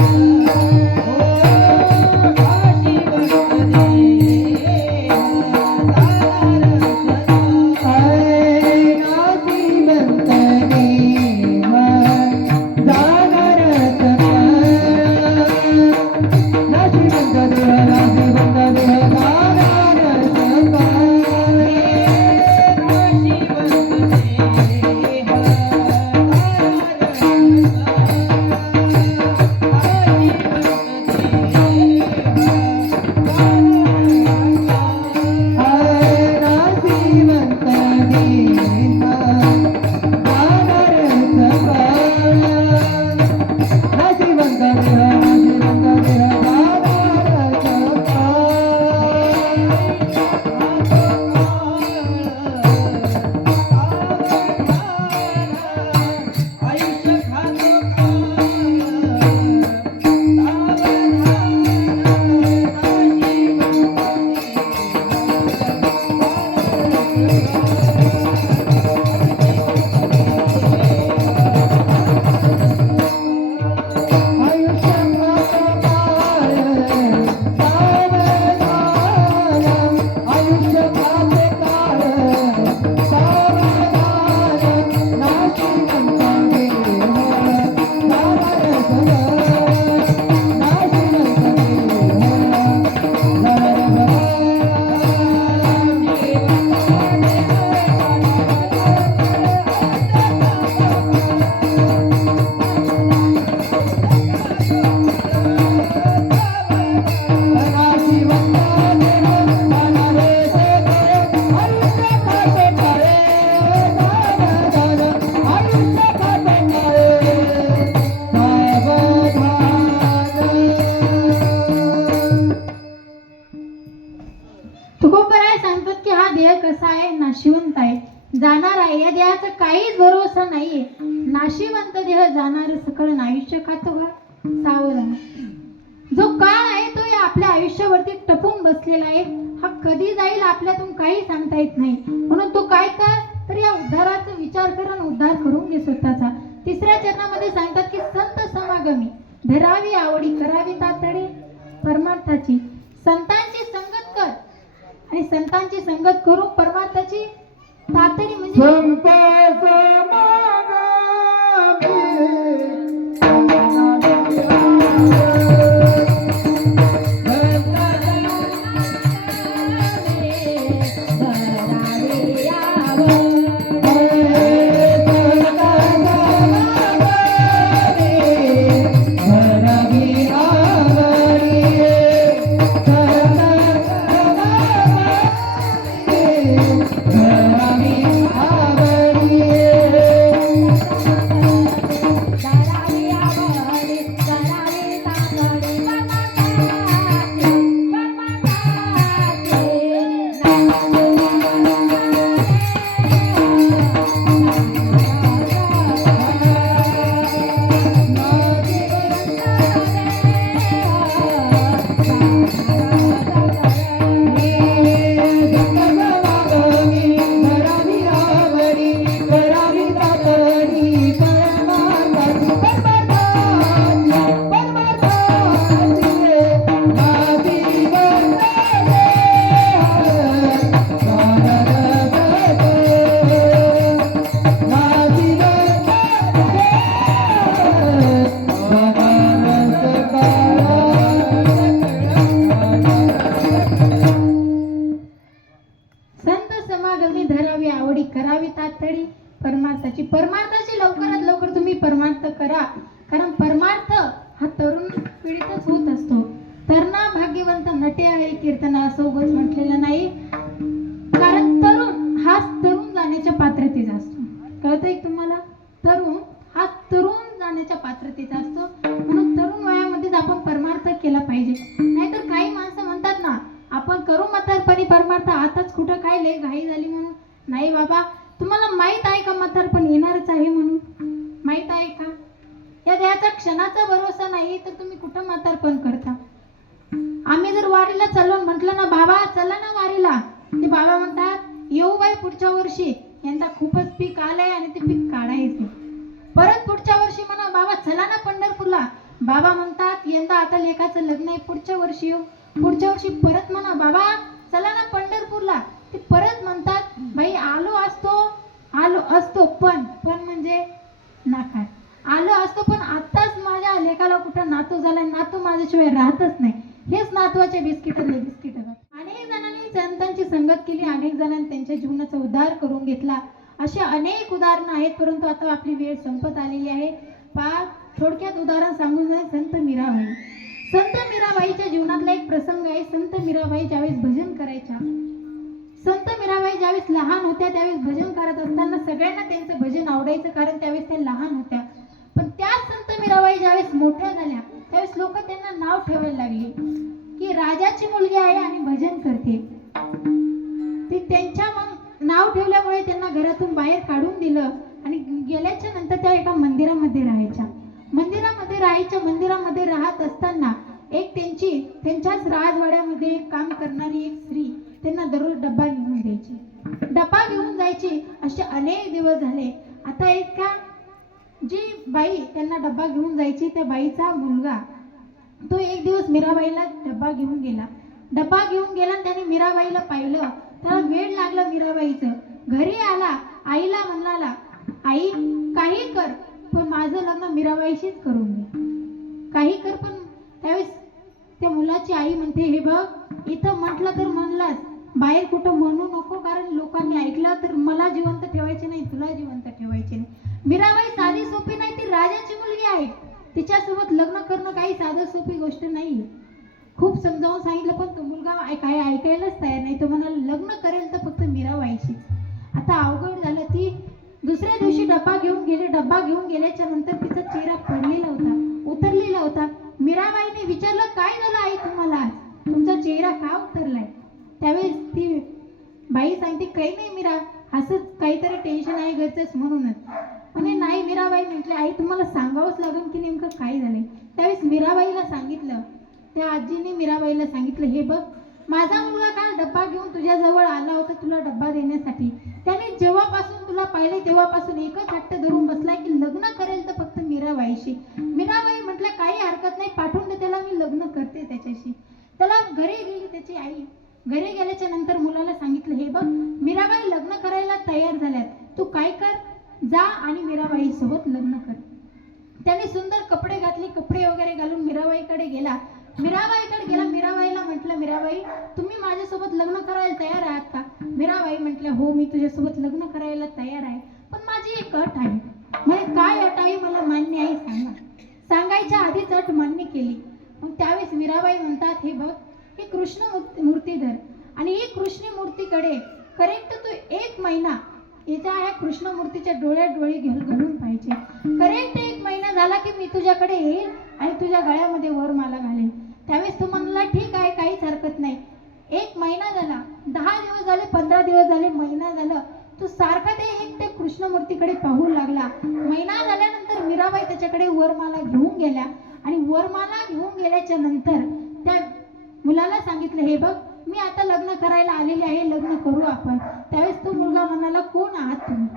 नाशिवंत देह जाणार सकळ आयुष्य खातो का सावधान. जो काळ आहे तो या आपल्या आयुष्यावरती टपून बसलेला आहे. हा कधी जाईल आपल्यातून काही सांगता येत नाही. म्हणून तू काय कर तर या उद्धाराचा विचार कर आणि उद्धार करून घे स्वतःचा. तिसऱ्या चरणामध्ये सांगतात की संत समागमी धरावी आवडी करावी तातडे परमार्थाची. संतांची संगत कर आणि संतांची संगत करून परमार्थाची तातडी म्हणजे परमार्थाची. परमार्थाची लवकरात लवकर तुम्ही परमार्थ करा. कारण परमार्थ हा तरुण पिढीतच होत असतो. तरणा भाग्यवंत नटे आहे कीर्तना असं उगाच म्हटलेलं नाही. कारण तरुण हा तरुण जाण्याच्या पात्रतेचा असतो. कळतंय तुम्हाला? तरुण हा तरुण जाण्याच्या पात्रतेचा असतो. म्हणून तरुण वयामध्येच आपण परमार्थ केला पाहिजे. नाहीतर काही माणसं म्हणतात ना आपण करू म्हातारपणी परमार्थ, आताच कुठं काय लय घाई झाली म्हणून. नाही बाबा, तुम्हाला माहित आहे का म्हातारपण येणारच आहे म्हणून? माहित आहे का? या देहाचा क्षणाचा भरोसा नाही तर तुम्ही कुठं म्हातारपण करता? आम्ही जर वारीला चाललो म्हटलं ना बाबा चला ना वारीला, ते बाबा म्हणतात येऊ बाई पुढच्या वर्षी, यंदा खूपच पीक आलंय आणि ते पीक काढायचे. परत पुढच्या वर्षी म्हणा बाबा चला ना पंढरपूरला, बाबा म्हणतात यंदा आता लेकाचं लग्न आहे पुढच्या वर्षी येऊ. पुढच्या वर्षी परत म्हणा बाबा चला ना पंढरपूरला, ते परत म्हणतात बाई आलो असतो पण म्हणजे नाकार. आलो असतो पण आताच माझ्या लेकाला कुठं नातू झालाय, नातू माझ्याशिवाय राहतच नाही. हेच नातवाचे बिस्किट अनेक जणांनी संतांची संगत केली, अनेक जणांनी त्यांच्या जीवनाचा उद्धार करून घेतला. असे अनेक उदाहरणं आहेत. परंतु आता आपली वेळ संपत आलेली आहे. थोडक्यात उदाहरण सांगून जाईल. संत मीराबाईच्या जीवनातला एक प्रसंग आहे. संत मीराबाई ज्यावेळेस भजन करायच्या, संत मीराबाई ज्यावेळेस लहान होत्या त्यावेळेस भजन करत असताना सगळ्यांना त्यांचं भजन आवडायचं, कारण त्यावेळेस त्या लहान होत्या. पण त्याच संत मीराबाई ज्यावेळेस मोठ्या झाल्या त्यावेळेस लोक त्यांना नाव ठेवायला लागले की राजाची मुलगी आहे आणि भजन करते. ते त्यांच्या मग नाव ठेवल्यामुळे त्यांना घरातून बाहेर काढून दिलं आणि गेल्याच्या नंतर त्या एका मंदिरामध्ये राहायच्या. मंदिरामध्ये राहत असताना एक त्यांच्याच राजवाड्यामध्ये काम करणारी एक स्त्री त्यांना दररोज डब्बा घेऊन जायची. असे अनेक दिवस झाले. आता एक जी बाई त्यांना डब्बा घेऊन जायची त्या बाईचा मुलगा तो एक दिवस मीराबाईला डब्बा घेऊन गेला आणि त्याने मीराबाईला पाहिलं. त्याला वेळ लागला मीराबाईचं. घरी आला, आईला म्हणाला आई काही कर पण माझं लग्न मीराबाईशीच करून दे, काही कर. पण त्यावेळेस त्या मुलाची आई म्हणते हे बघ इथं म्हटलं तर म्हणलास, बाहेर कुठं म्हणू नको, कारण लोकांनी ऐकलं तर मला जिवंत ठेवायचे नाही, तुला जिवंत ठेवायचे नाही. मीराबाई साधी सोपी नाही, ती राजाची मुलगी आहे. तिच्यासोबत लग्न करणं काही साधी सोपी गोष्ट नाही. खूप समजावून सांगितलं पण तो मुलगा काय ऐकायलाच तयार नाही. तो म्हणाला लग्न करेल तर फक्त मीराबाईशी. आता अवघड झालं. ती दुसऱ्या दिवशी डब्बा घेऊन गेल्याच्या नंतर तिचा चेहरा उतरलेला होता. मीराबाईने विचारलं काय झालं आई तुम्हाला, तुमचा चेहरा का उतरलाय? त्यावेळेस ती बाई सांगते काही नाही मीरा, असंच काहीतरी टेन्शन आहे घरचंच म्हणूनच. म्हणे नाही मीराबाई म्हटले आई तुम्हाला सांगावंच लागेल की नेमकं काय झालंय. त्यावेळेस मीराबाईला सांगितलं, त्या आजीने मीराबाईला सांगितलं हे बघ माझा मुलगा काल डब्बा घेऊन तुझ्याजवळ आला होता तुला डब्बा देण्यासाठी. त्याने जेव्हापासून तुला पाहिले तेव्हापासून एकच हट्ट धरून बसलाय की लग्न करेल तर फक्त मीराबाईशी. मीराबाई म्हटलं काही हरकत नाही पाठवून दे त्याला मी लग्न करते त्याच्याशी. त्याला घरी गेली त्याची आई. घरी गेल्याच्या नंतर मुलाला सांगितलं हे बघ मीराबाई लग्न करायला तयार झाल्यात तू काय कर जा आणि मीराबाई सोबत लग्न कर. त्याने सुंदर कपडे घातले कपडे वगैरे घालून मीराबाईकडे गेला. मीराबाईला म्हटलं मीराबाई तुम्ही माझ्यासोबत लग्न करायला तयार आहात का. मीराबाई म्हटल्या हो मी तुझ्यासोबत लग्न करायला तयार आहे पण माझी एक अट आहे. म्हणजे काय अट आहे मला मान्य आहे सांगा. सांगायच्या आधीच अट मान्य केली. मग त्यावेळेस मीराबाई म्हणतात हे बघ ही कृष्ण मूर्ती धर आणि ही कृष्ण मूर्तीकडे करेक्ट तू 1 महिना याच्या ह्या कृष्ण मूर्तीच्या डोळ्यात डोळे घालून पाहिजे. करेक्ट 1 महिना झाला की मी तुझ्याकडे येईल आणि तुझ्या गळ्यामध्ये वरमाला घालेन. त्यावेळेस तू म्हणला ठीक आहे काहीच हरकत नाही. 1 महिना झाला 10 दिवस झाले 15 दिवस झाले महिना झालं तू सारखा ते कृष्ण मूर्तीकडे पाहू लागला. महिना झाल्यानंतर मीराबाई त्याच्याकडे वरमाला घेऊन गेल्या आणि वरमाला घेऊन गेल्याच्या नंतर त्या मुलाला सांगितलं हे बघ मी आता लग्न करायला आलेले आहे लग्न करू आपण. त्यावेळेस तो मुलगा म्हणाला कोण आहात तुम्ही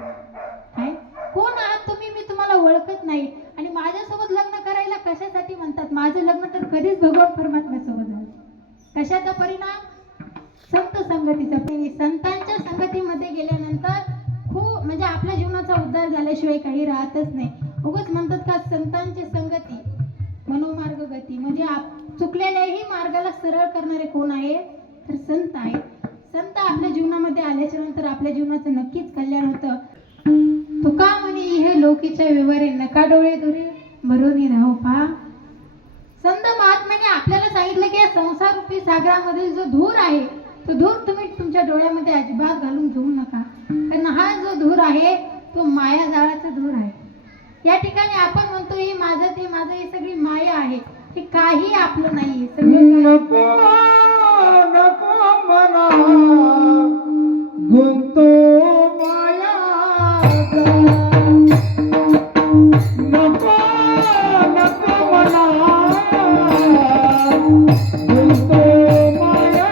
काय कोण आहात तुम्ही मी तुम्हाला ओळखत नाही आणि माझ्यासोबत लग्न करायला कशासाठी म्हणतात. माझं लग्न तर कधीच भगवान परमात्म्यासोबत झालं. कशाचा परिणाम संत संगतीचा. संतांच्या संगतीमध्ये गेल्यानंतर खूप म्हणजे आपल्या जीवनाचा उद्धार झाल्याशिवाय काही राहतच नाही. उगाच म्हणतात का संतांची संगती मनोमार्ग गती म्हणजे चुकलेल्याही मार्गाला सरळ करणारे कोण आहे तर संत आहे. संत आपल्या जीवनामध्ये आल्याच्या नंतर आपल्या जीवनाचं नक्कीच कल्याण होतं. तुका म्हणे हे लोकीच्या व्यवहारे नका डोळे दुरे भरून राहू पहा. संत महात्म्याने आपल्याला सांगितलं की या संसार रूपी सागरामधील जो धूर आहे तो धूर तुम्ही तुमच्या डोळ्यामध्ये अजिबात घालून घेऊ नका. कारण हा जो धूर आहे तो माया जाळाचा धूर आहे. या ठिकाणी आपण म्हणतो हे माझं ते माझं ही सगळी माया आहे. हे काही आपलं नाहीये सगळं. नको नको मना गुंतो माया नको नको मना गुंतो माया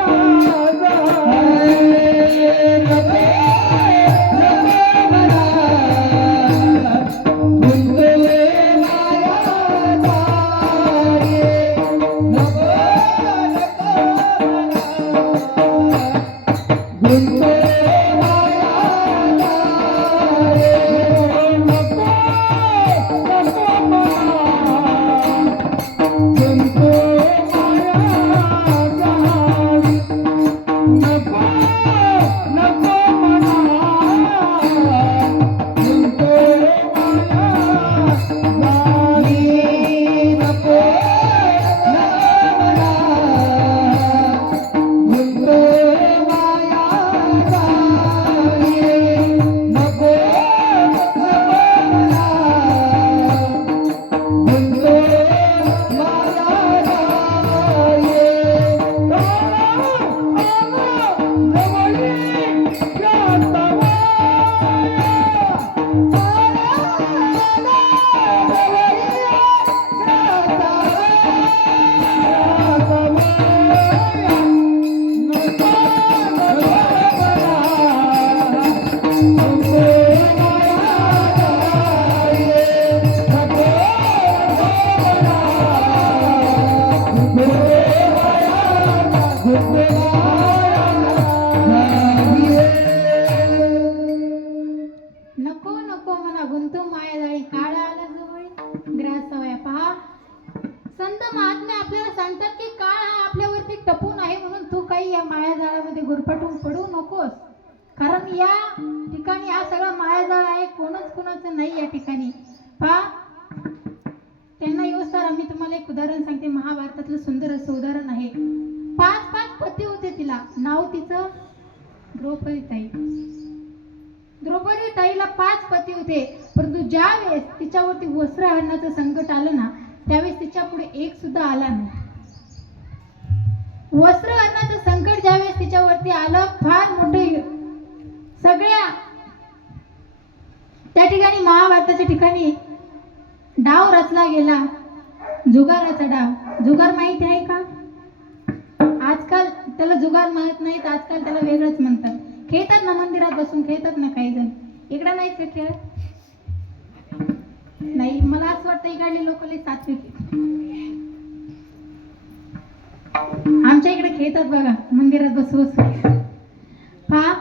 नको नको म्हणा गुंतू मायाजाळी काळा आला जवळ ग्रास सवया पहा. संत महात्मे आपल्याला सांगतात की काळ हा आपल्यावरती टपून आहे म्हणून तू काही या मायाजाळामध्ये गुरफटून पडू नकोस. कारण या ठिकाणी हा सगळा मायाजाळ आहे कोणच कुणाचं नाही या ठिकाणी पहा. त्यांना येऊस्तर आम्ही तुम्हाला एक उदाहरण सांगते. महाभारतातलं सुंदर असं उदाहरण आहे. 5 पती होते तिला. नाव तिचं द्रौपदीताई. द्रौपदीताईला 5 पती होते परंतु ज्या वेळेस तिच्यावरती वस्त्र हरणाचं संकट आलं ना त्यावेळेस तिच्या पुढे एक सुद्धा आला नाही. वस्त्र हरणाचं संकट ज्यावेळेस तिच्यावरती आलं फार मोठे सगळ्या त्या ठिकाणी महाभारताच्या ठिकाणी डाव रचला गेला, जुगाराचा डाव. जुगार माहिती आहे का? आजकाल त्याला जुगार माहित नाहीत, आजकाल त्याला वेगळंच म्हणतात. खेळतात ना, मंदिरात बसून खेळतात ना काही जण. इकडे नाहीत का खेळ? नाही, मला असं वाटतं इकडले लोक लय सात्विक आहेत. आमच्या इकडे खेळतात बघा, मंदिरात बसू बसू. पहा,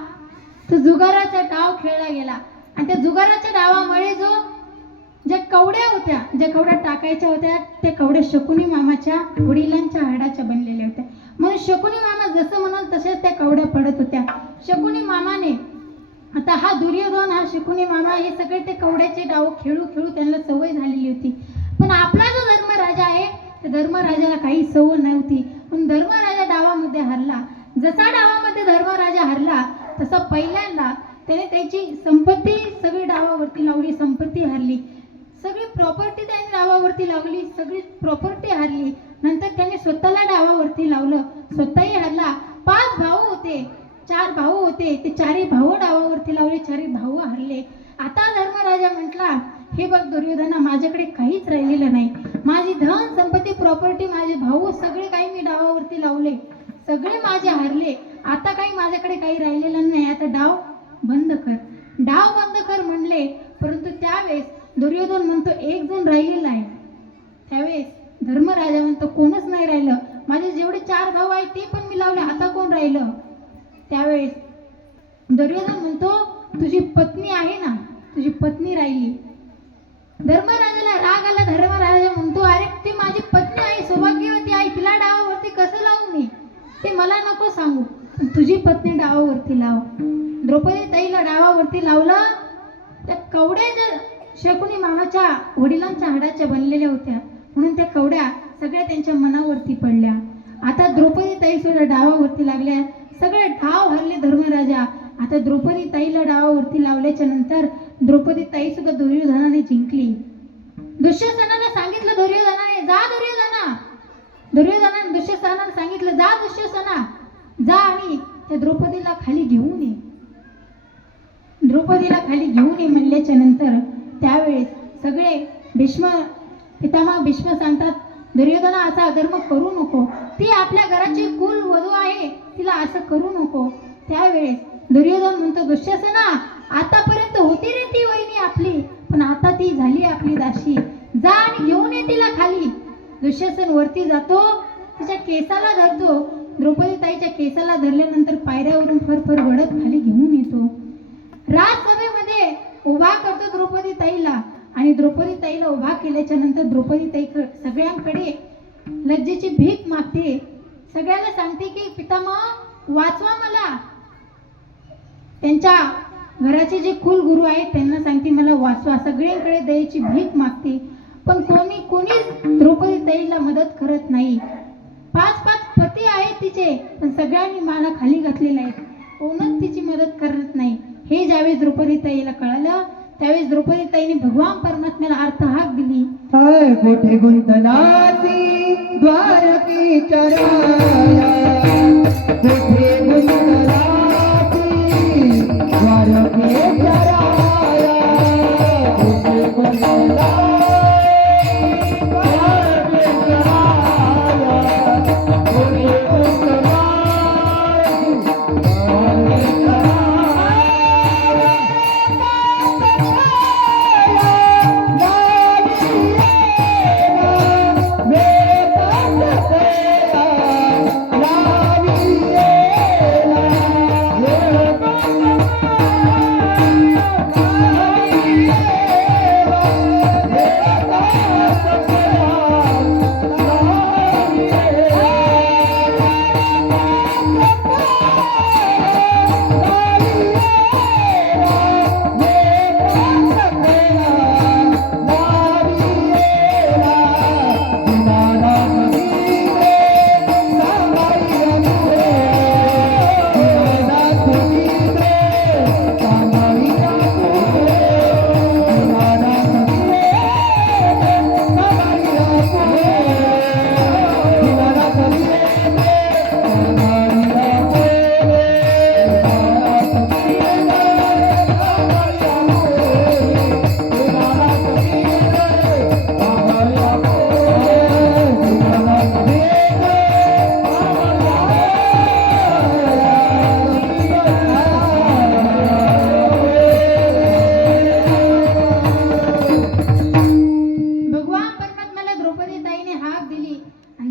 तो जुगाराचा डाव खेळला गेला आणि त्या जुगाराच्या डावामुळे ज्या कवड्या होत्या, ज्या कवड्या टाकायच्या होत्या, त्या कवड्या शकुनी मामाच्या वडिलांच्या हाडाच्या बनलेल्या होत्या. म्हणून शकुनी मामा जसं म्हणाल तशाच त्या कवड्या पडत होत्या. शकुनी मामाने, आता हा दुर्योधन, हा शकुनी मामा, हे सगळे ते कवड्याचे डाव खेळू खेळू त्यांना सवय झालेली होती. पण आपला जो धर्मराजा आहे, त्या धर्मराजाला काही सवय नव्हती. पण धर्मराजा डावामध्ये हरला. जसा डावामध्ये धर्मराजा हरला तसा पहिल्यांदा त्याने त्याची संपत्ती सगळी डावावरती लावली, संपत्ती हरली. सगळी प्रॉपर्टी त्याने डावावरती लावली, सगळी प्रॉपर्टी हरली. नंतर त्याने स्वतःला डावावरती लावलं, स्वतःही हरला. 5 भाऊ होते, 4 भाऊ होते, ते 4ही भाऊ डावावरती लावले, 4ही भाऊ हरले. आता धर्मराजा म्हटला, हे बघ दुर्योधना, माझ्याकडे काहीच राहिलेलं नाही. माझी धन संपत्ती प्रॉपर्टी, माझे भाऊ सगळे काही मी डावावरती लावले, सगळे माझे हरले. आता काही माझ्याकडे काही राहिलेलं नाही. आता डाव बंद कर, डाव बंद कर म्हणले. परंतु त्यावेळेस दुर्योधन म्हणतो एक जण राहिलेला आहे. त्यावेळेस धर्मराजा म्हणतो कोणच नाही राहिलं, माझे जेवढे 4 भाऊ आहेत ते पण मी लावले, आता कोण राहिलं? त्यावेळेस दुर्योधन म्हणतो तुझी पत्नी आहे ना, तुझी पत्नी राहिली. धर्मराजाला राग आला. धर्मराजा म्हणतो अरे ती माझी पत्नी आहे, सौभाग्यवती आहे, तिला डावावरती कसं लावू मी? ते मला नको सांगू, पण तुझी पत्नी डावावरती लाव. द्रौपदी ताईला डावावरती लावलं. त्या कवड्या ज्या शकुनी मामाच्या वडिलांच्या हाडाच्या बनलेल्या होत्या, म्हणून त्या कवड्या सगळ्या त्यांच्या मनावरती पडल्या. आता द्रौपदी ताई सुद्धा डावावरती लागल्या. सगळे डाव हरले धर्मराजा. आता द्रौपदी ताईला डावावरती लावल्याच्या नंतर द्रौपदी ताई सुद्धा दुर्योधनाने जिंकली. दुःशासनाला सांगितलं दुर्योधनाने, जा दुर्योधना. दुर्योधनाने दुःशासनाला सांगितलं, जा दुःशासना, जा आणि त्या द्रौपदीला खाली घेऊन ये. द्रौपदीला खाली घेऊन ये म्हणल्याच्या नंतर त्यावेळेस सगळे पितामह भीष्म सांगतात, दुर्योधना असा अधर्म करू नको, ती आपल्या घराची कुल वधू आहे, तिला असं करू नको. त्यावेळेस दुर्योधन म्हणतो, दुःशासना, आतापर्यंत होती रे ती वहिनी आपली, पण आता ती झाली आपली दासी, जा आणि घेऊन ये तिला खाली. दुःशासन वरती जातो, तिच्या केसाला धरतो. द्रौपदी ताईच्या केसाला धरल्यानंतर पायऱ्यावरून फरफर वडत खाली घेऊन येतो. राजसभेमध्ये उभा करतो द्रौपदी ताईला आणि द्रौपदी ताईला उभा केल्याच्या नंतर द्रौपदी ताई सगळ्यांकडे लज्जेची भीक मागते. सगळ्यांना सांगते की पितामह वाचवा मला. त्यांच्या घराचे जे कुलगुरू आहेत त्यांना सांगते मला वाचवा. सगळ्यांकडे दयेची भीक मागते, पण कोणीच द्रौपदी ताईला मदत करत नाही. 5 पती आहेत तिचे, पण सगळ्यांनी मला खाली घातलेले आहेत, कोणच तिची मदत करत नाही. हे ज्यावेळेस द्रौपदी ताईला कळालं त्यावेळेस द्रौपदी ताईने भगवान परमात्म्याला अर्थहाक दिली. हाय कोठे गुंतलासी द्वारकीच्या राया, कोठे गुंतलासी द्वारकीच्या राया, कोठे गुंतलासी द्वारकीच्या राया, कोठे गुंतलासी द्वारकीच्या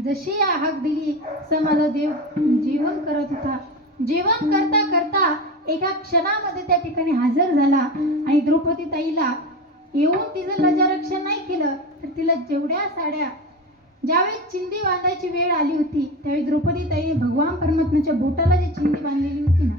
जशी हाक दिली तसं माझा देव जेवण करत होता. जेवण करता करता एका क्षणामध्ये त्या ठिकाणी हजर झाला आणि द्रौपदी ताईला येऊन तिचं लज्जारक्षण नाही केलं तर तिला जेवढ्या साड्या ज्यावेळी चिंदी बांधायची वेळ आली होती त्यावेळी द्रौपदी ताईने भगवान परमात्म्याच्या बोटाला जी चिंदी बांधलेली होती ना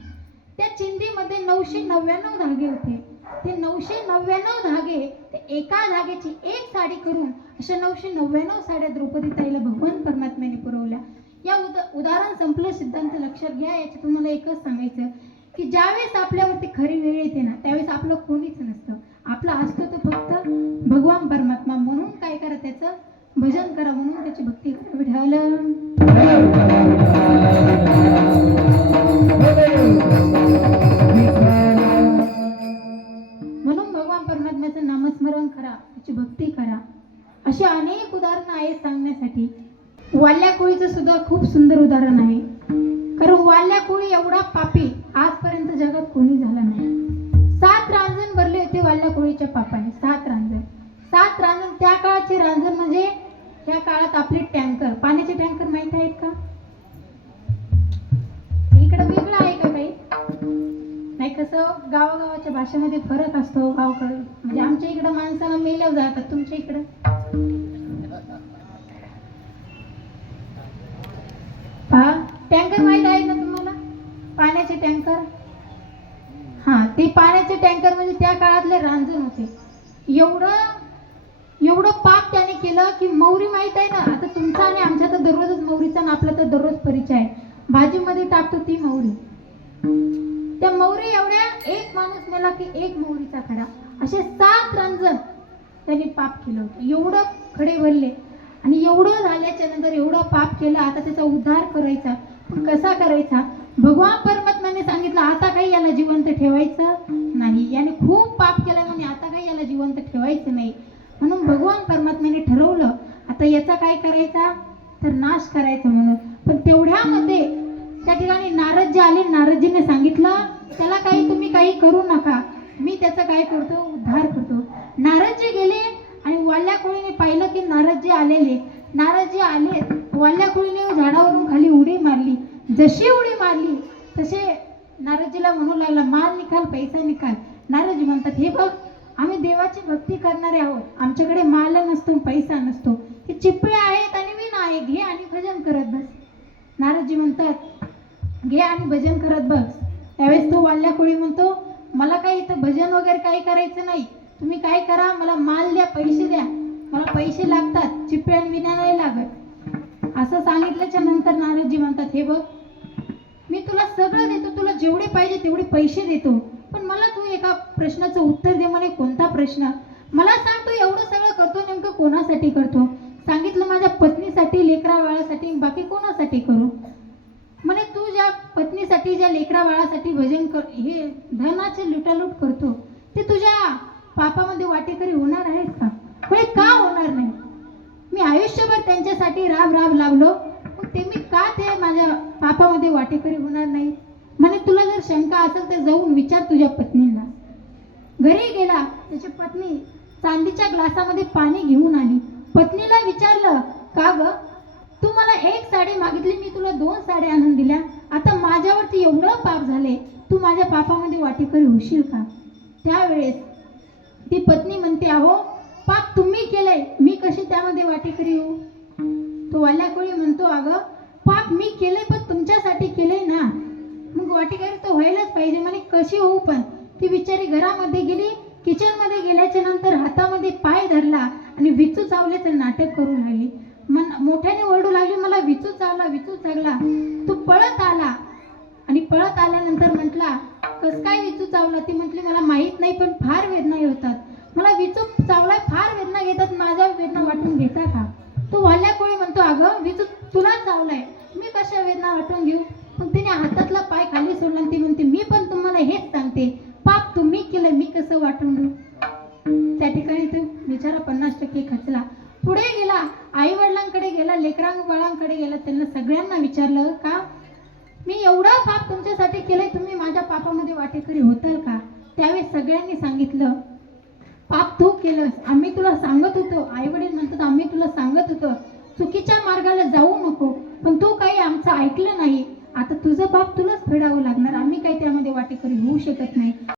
त्या चिंदीमध्ये 999 धागे होते. ते 999 धागे ते एका धाग्याची एक साडी करून अशा 999 साड्या द्रौपदी ताईला भगवान परमात्म्याने पुरवल्या. या उदाहरण संपलं. सिद्धांत लक्षात घ्या. याच्यातून मला एकच सांगायचं की ज्यावेळेस आपल्यावरती खरी वेळ येते ना त्यावेळेस आपलं कोणीच नसतं. आपला असतो तो फक्त भगवान परमात्मा. म्हणून काय करा त्याचं भजन करा, म्हणून त्याची भक्ती करा. विठ्ठल म्हणून भगवान परमात्म्याचं नामस्मरण करा, त्याची भक्ती करा. अशी अनेक उदाहरणं आहेत सांगण्यासाठी. वाल्या कोळीचं सुद्धा खूप सुंदर उदाहरण आहे. कारण वाल्या कोळी एवढा पापी आजपर्यंत जगात कोणी झाला नाही. 7 रांजण भरले होते वाल्या कोळीच्या पापाने. 7 रांजण. 7 रांजण. त्या काळाचे रांजण म्हणजे या काळात आपले टँकर, पाण्याचे टँकर माहित आहेत का? इकडे वेगळं आहे का काही? नाही, कसं गावागावाच्या भाषेमध्ये फरक असतो. गावकडे म्हणजे आमच्या इकडं माणसाला मेल्यावर जातात, तुमच्या इकडं पहा टँकर माहित आहे ना तुम्हाला? पाण्याचे टँकर. हा, ते पाण्याचे टँकर म्हणजे त्या काळातले रांजण होते. एवढं पाप त्याने केलं की मौरी माहित आहे ना? आता तुमचा आणि आमच्या तर दररोजच मौरीचा आणि आपला तर दररोज परिचय आहे. भाजीमध्ये टाकतो ती मौरी. त्या मौरी एवढ्या, एक माणूस मेला की एक मौरीचा खडा, असे 7 रांजण त्यांनी पाप केलं होतं. एवढं खडे भरले आणि एवढं झाल्याच्या नंतर एवढं पाप केलं. आता त्याचा उद्धार करायचा, पण कसा करायचा? भगवान परमात्म्याने सांगितलं आता काही याला जिवंत ठेवायचं नाही. याने खूप पाप केलं म्हणे, आता काही याला जिवंत ठेवायचं नाही. म्हणून भगवान परमात्म्याने ठरवलं आता याचा काय करायचा तर नाश करायचा म्हणून. पण तेवढ्यामध्ये त्या ठिकाणी नारदजी आले. नारदजीने सांगितलं त्याला काही तुम्ही काही करू नका, मी त्याचा काय करतो उद्धार करतो. नारदजी गेले आणि वाल्या कोळीने पाहिलं की नारदजी आलेले. नारदजी आले, वाल्या कोळीने झाडावरून खाली उडी मारली. जशी उडी मारली तसे नारदजीला म्हणू लागला माल निकाल, पैसा निकाल. नारदजी म्हणतात हे बघ, आम्ही देवाची भक्ती करणारे आहोत, आमच्याकडे माल नसतो, पैसा नसतो, हे चिपळे आहेत आणि विण आहे, घे आणि भजन करत बस. नारदजी म्हणतात घे आणि भजन करत बस. त्यावेळेस तो वाल्या कोळी म्हणतो मला काही इथं भजन वगैरे काही करायचं नाही, तुम्ही काय करा, मला माल द्या, पैसे द्या, मला पैसे लागतात, चिपळे आणि विणा नाही लागत. असं सांगितल्याच्या नंतर नारदजी म्हणतात हे बघ, मी तुला सगळं देतो, तुला जेवढे पाहिजे तेवढे पैसे देतो, पण मला तू एका प्रश्नाचं उत्तर दे. म्हणे कोणता प्रश्न? मला सांग तू एवढं सगळं करतो नेमकं कोणासाठी करतो? सांगितलं माझ्या पत्नीसाठी, लेकरा बाळासाठी, बाकी कोणासाठी करू? म्हणे तू ज्या पत्नीसाठी, ज्या लेकरा बाळासाठी भजन कर, हे धनाचे लुटालूट करतो, ते तुझ्या पापामध्ये वाटेकरी होणार आहेत का? म्हणे का होणार नाही? मी आयुष्यभर त्यांच्यासाठी राब लाभलो, मग ते मी का ते माझ्या पापामध्ये वाटेकरी होणार नाही? म्हणे तुला जर शंका असेल तर जाऊन विचार तुझ्या पत्नीला. घरी गेला, त्याची पत्नी चांदीच्या ग्लासामध्ये पाणी घेऊन आली. पत्नीला विचारलं का ग, तू मला 1 साडी मागितली, मी तुला 2 साड्या आणून दिल्या, आता माझ्यावरती एवढं पाप झाले, तू माझ्या पापामध्ये वाटेकरी होशील का? त्यावेळेस ती पत्नी म्हणते अहो पाप तुम्ही केलंय, मी कशी त्यामध्ये वाटेकरी होऊ? तो वाल्या कोळी म्हणतो अगं पाप मी केलंय पण तुमच्यासाठी केलंय ना, मग वाटेकरी तर व्हायलाच पाहिजे. म्हणे कशी होऊ? पण ती बिचारी घरामध्ये गेली, किचन मध्ये गेल्याच्या नंतर हातामध्ये पाय धरला आणि विचू चावल्याचं नाटक करू लागली. मोठ्याने ओरडू लागली मला विचू चावला. तो पळत आला आणि पळत आल्यानंतर म्हटला कस काय विचू चावला? ती म्हटली मला माहित नाही, पण फार वेदना होतात, मला विचू चावलाय, फार वेदना घेतात, माझ्या वेदना वाटून घेता का? तो वाल्या कोळी म्हणतो अगं विचू तुला चावलाय, मी कशा वेदना वाटून घेऊ? पण तिने हातातला पाय खाली सोडला आणि ती म्हणते मी पण तुम्हाला हेच सांगते, पाप तुम्ही केलं, मी कसं वाटून घेऊ? त्या ठिकाणी तो बिचारा 50% खचला. पुढे गेला, आई वडिलांकडे गेला, लेकरांबाळांकडे गेला, त्यांना सगळ्यांना विचारलं का मी एवढा पाप तुमच्यासाठी केलंय, तुम्ही माझ्या पापामध्ये वाटेकरी होताल का? त्यावेळेस सगळ्यांनी सांगितलं पाप तू केलंस, आम्ही तुला सांगत होतो. आई वडील म्हणतात आम्ही तुला सांगत होतो चुकीच्या मार्गाला जाऊ पाप तुलाच फेडावं लागणार, आम्ही काही त्यामध्ये वाटेकरी होऊ शकत नाही.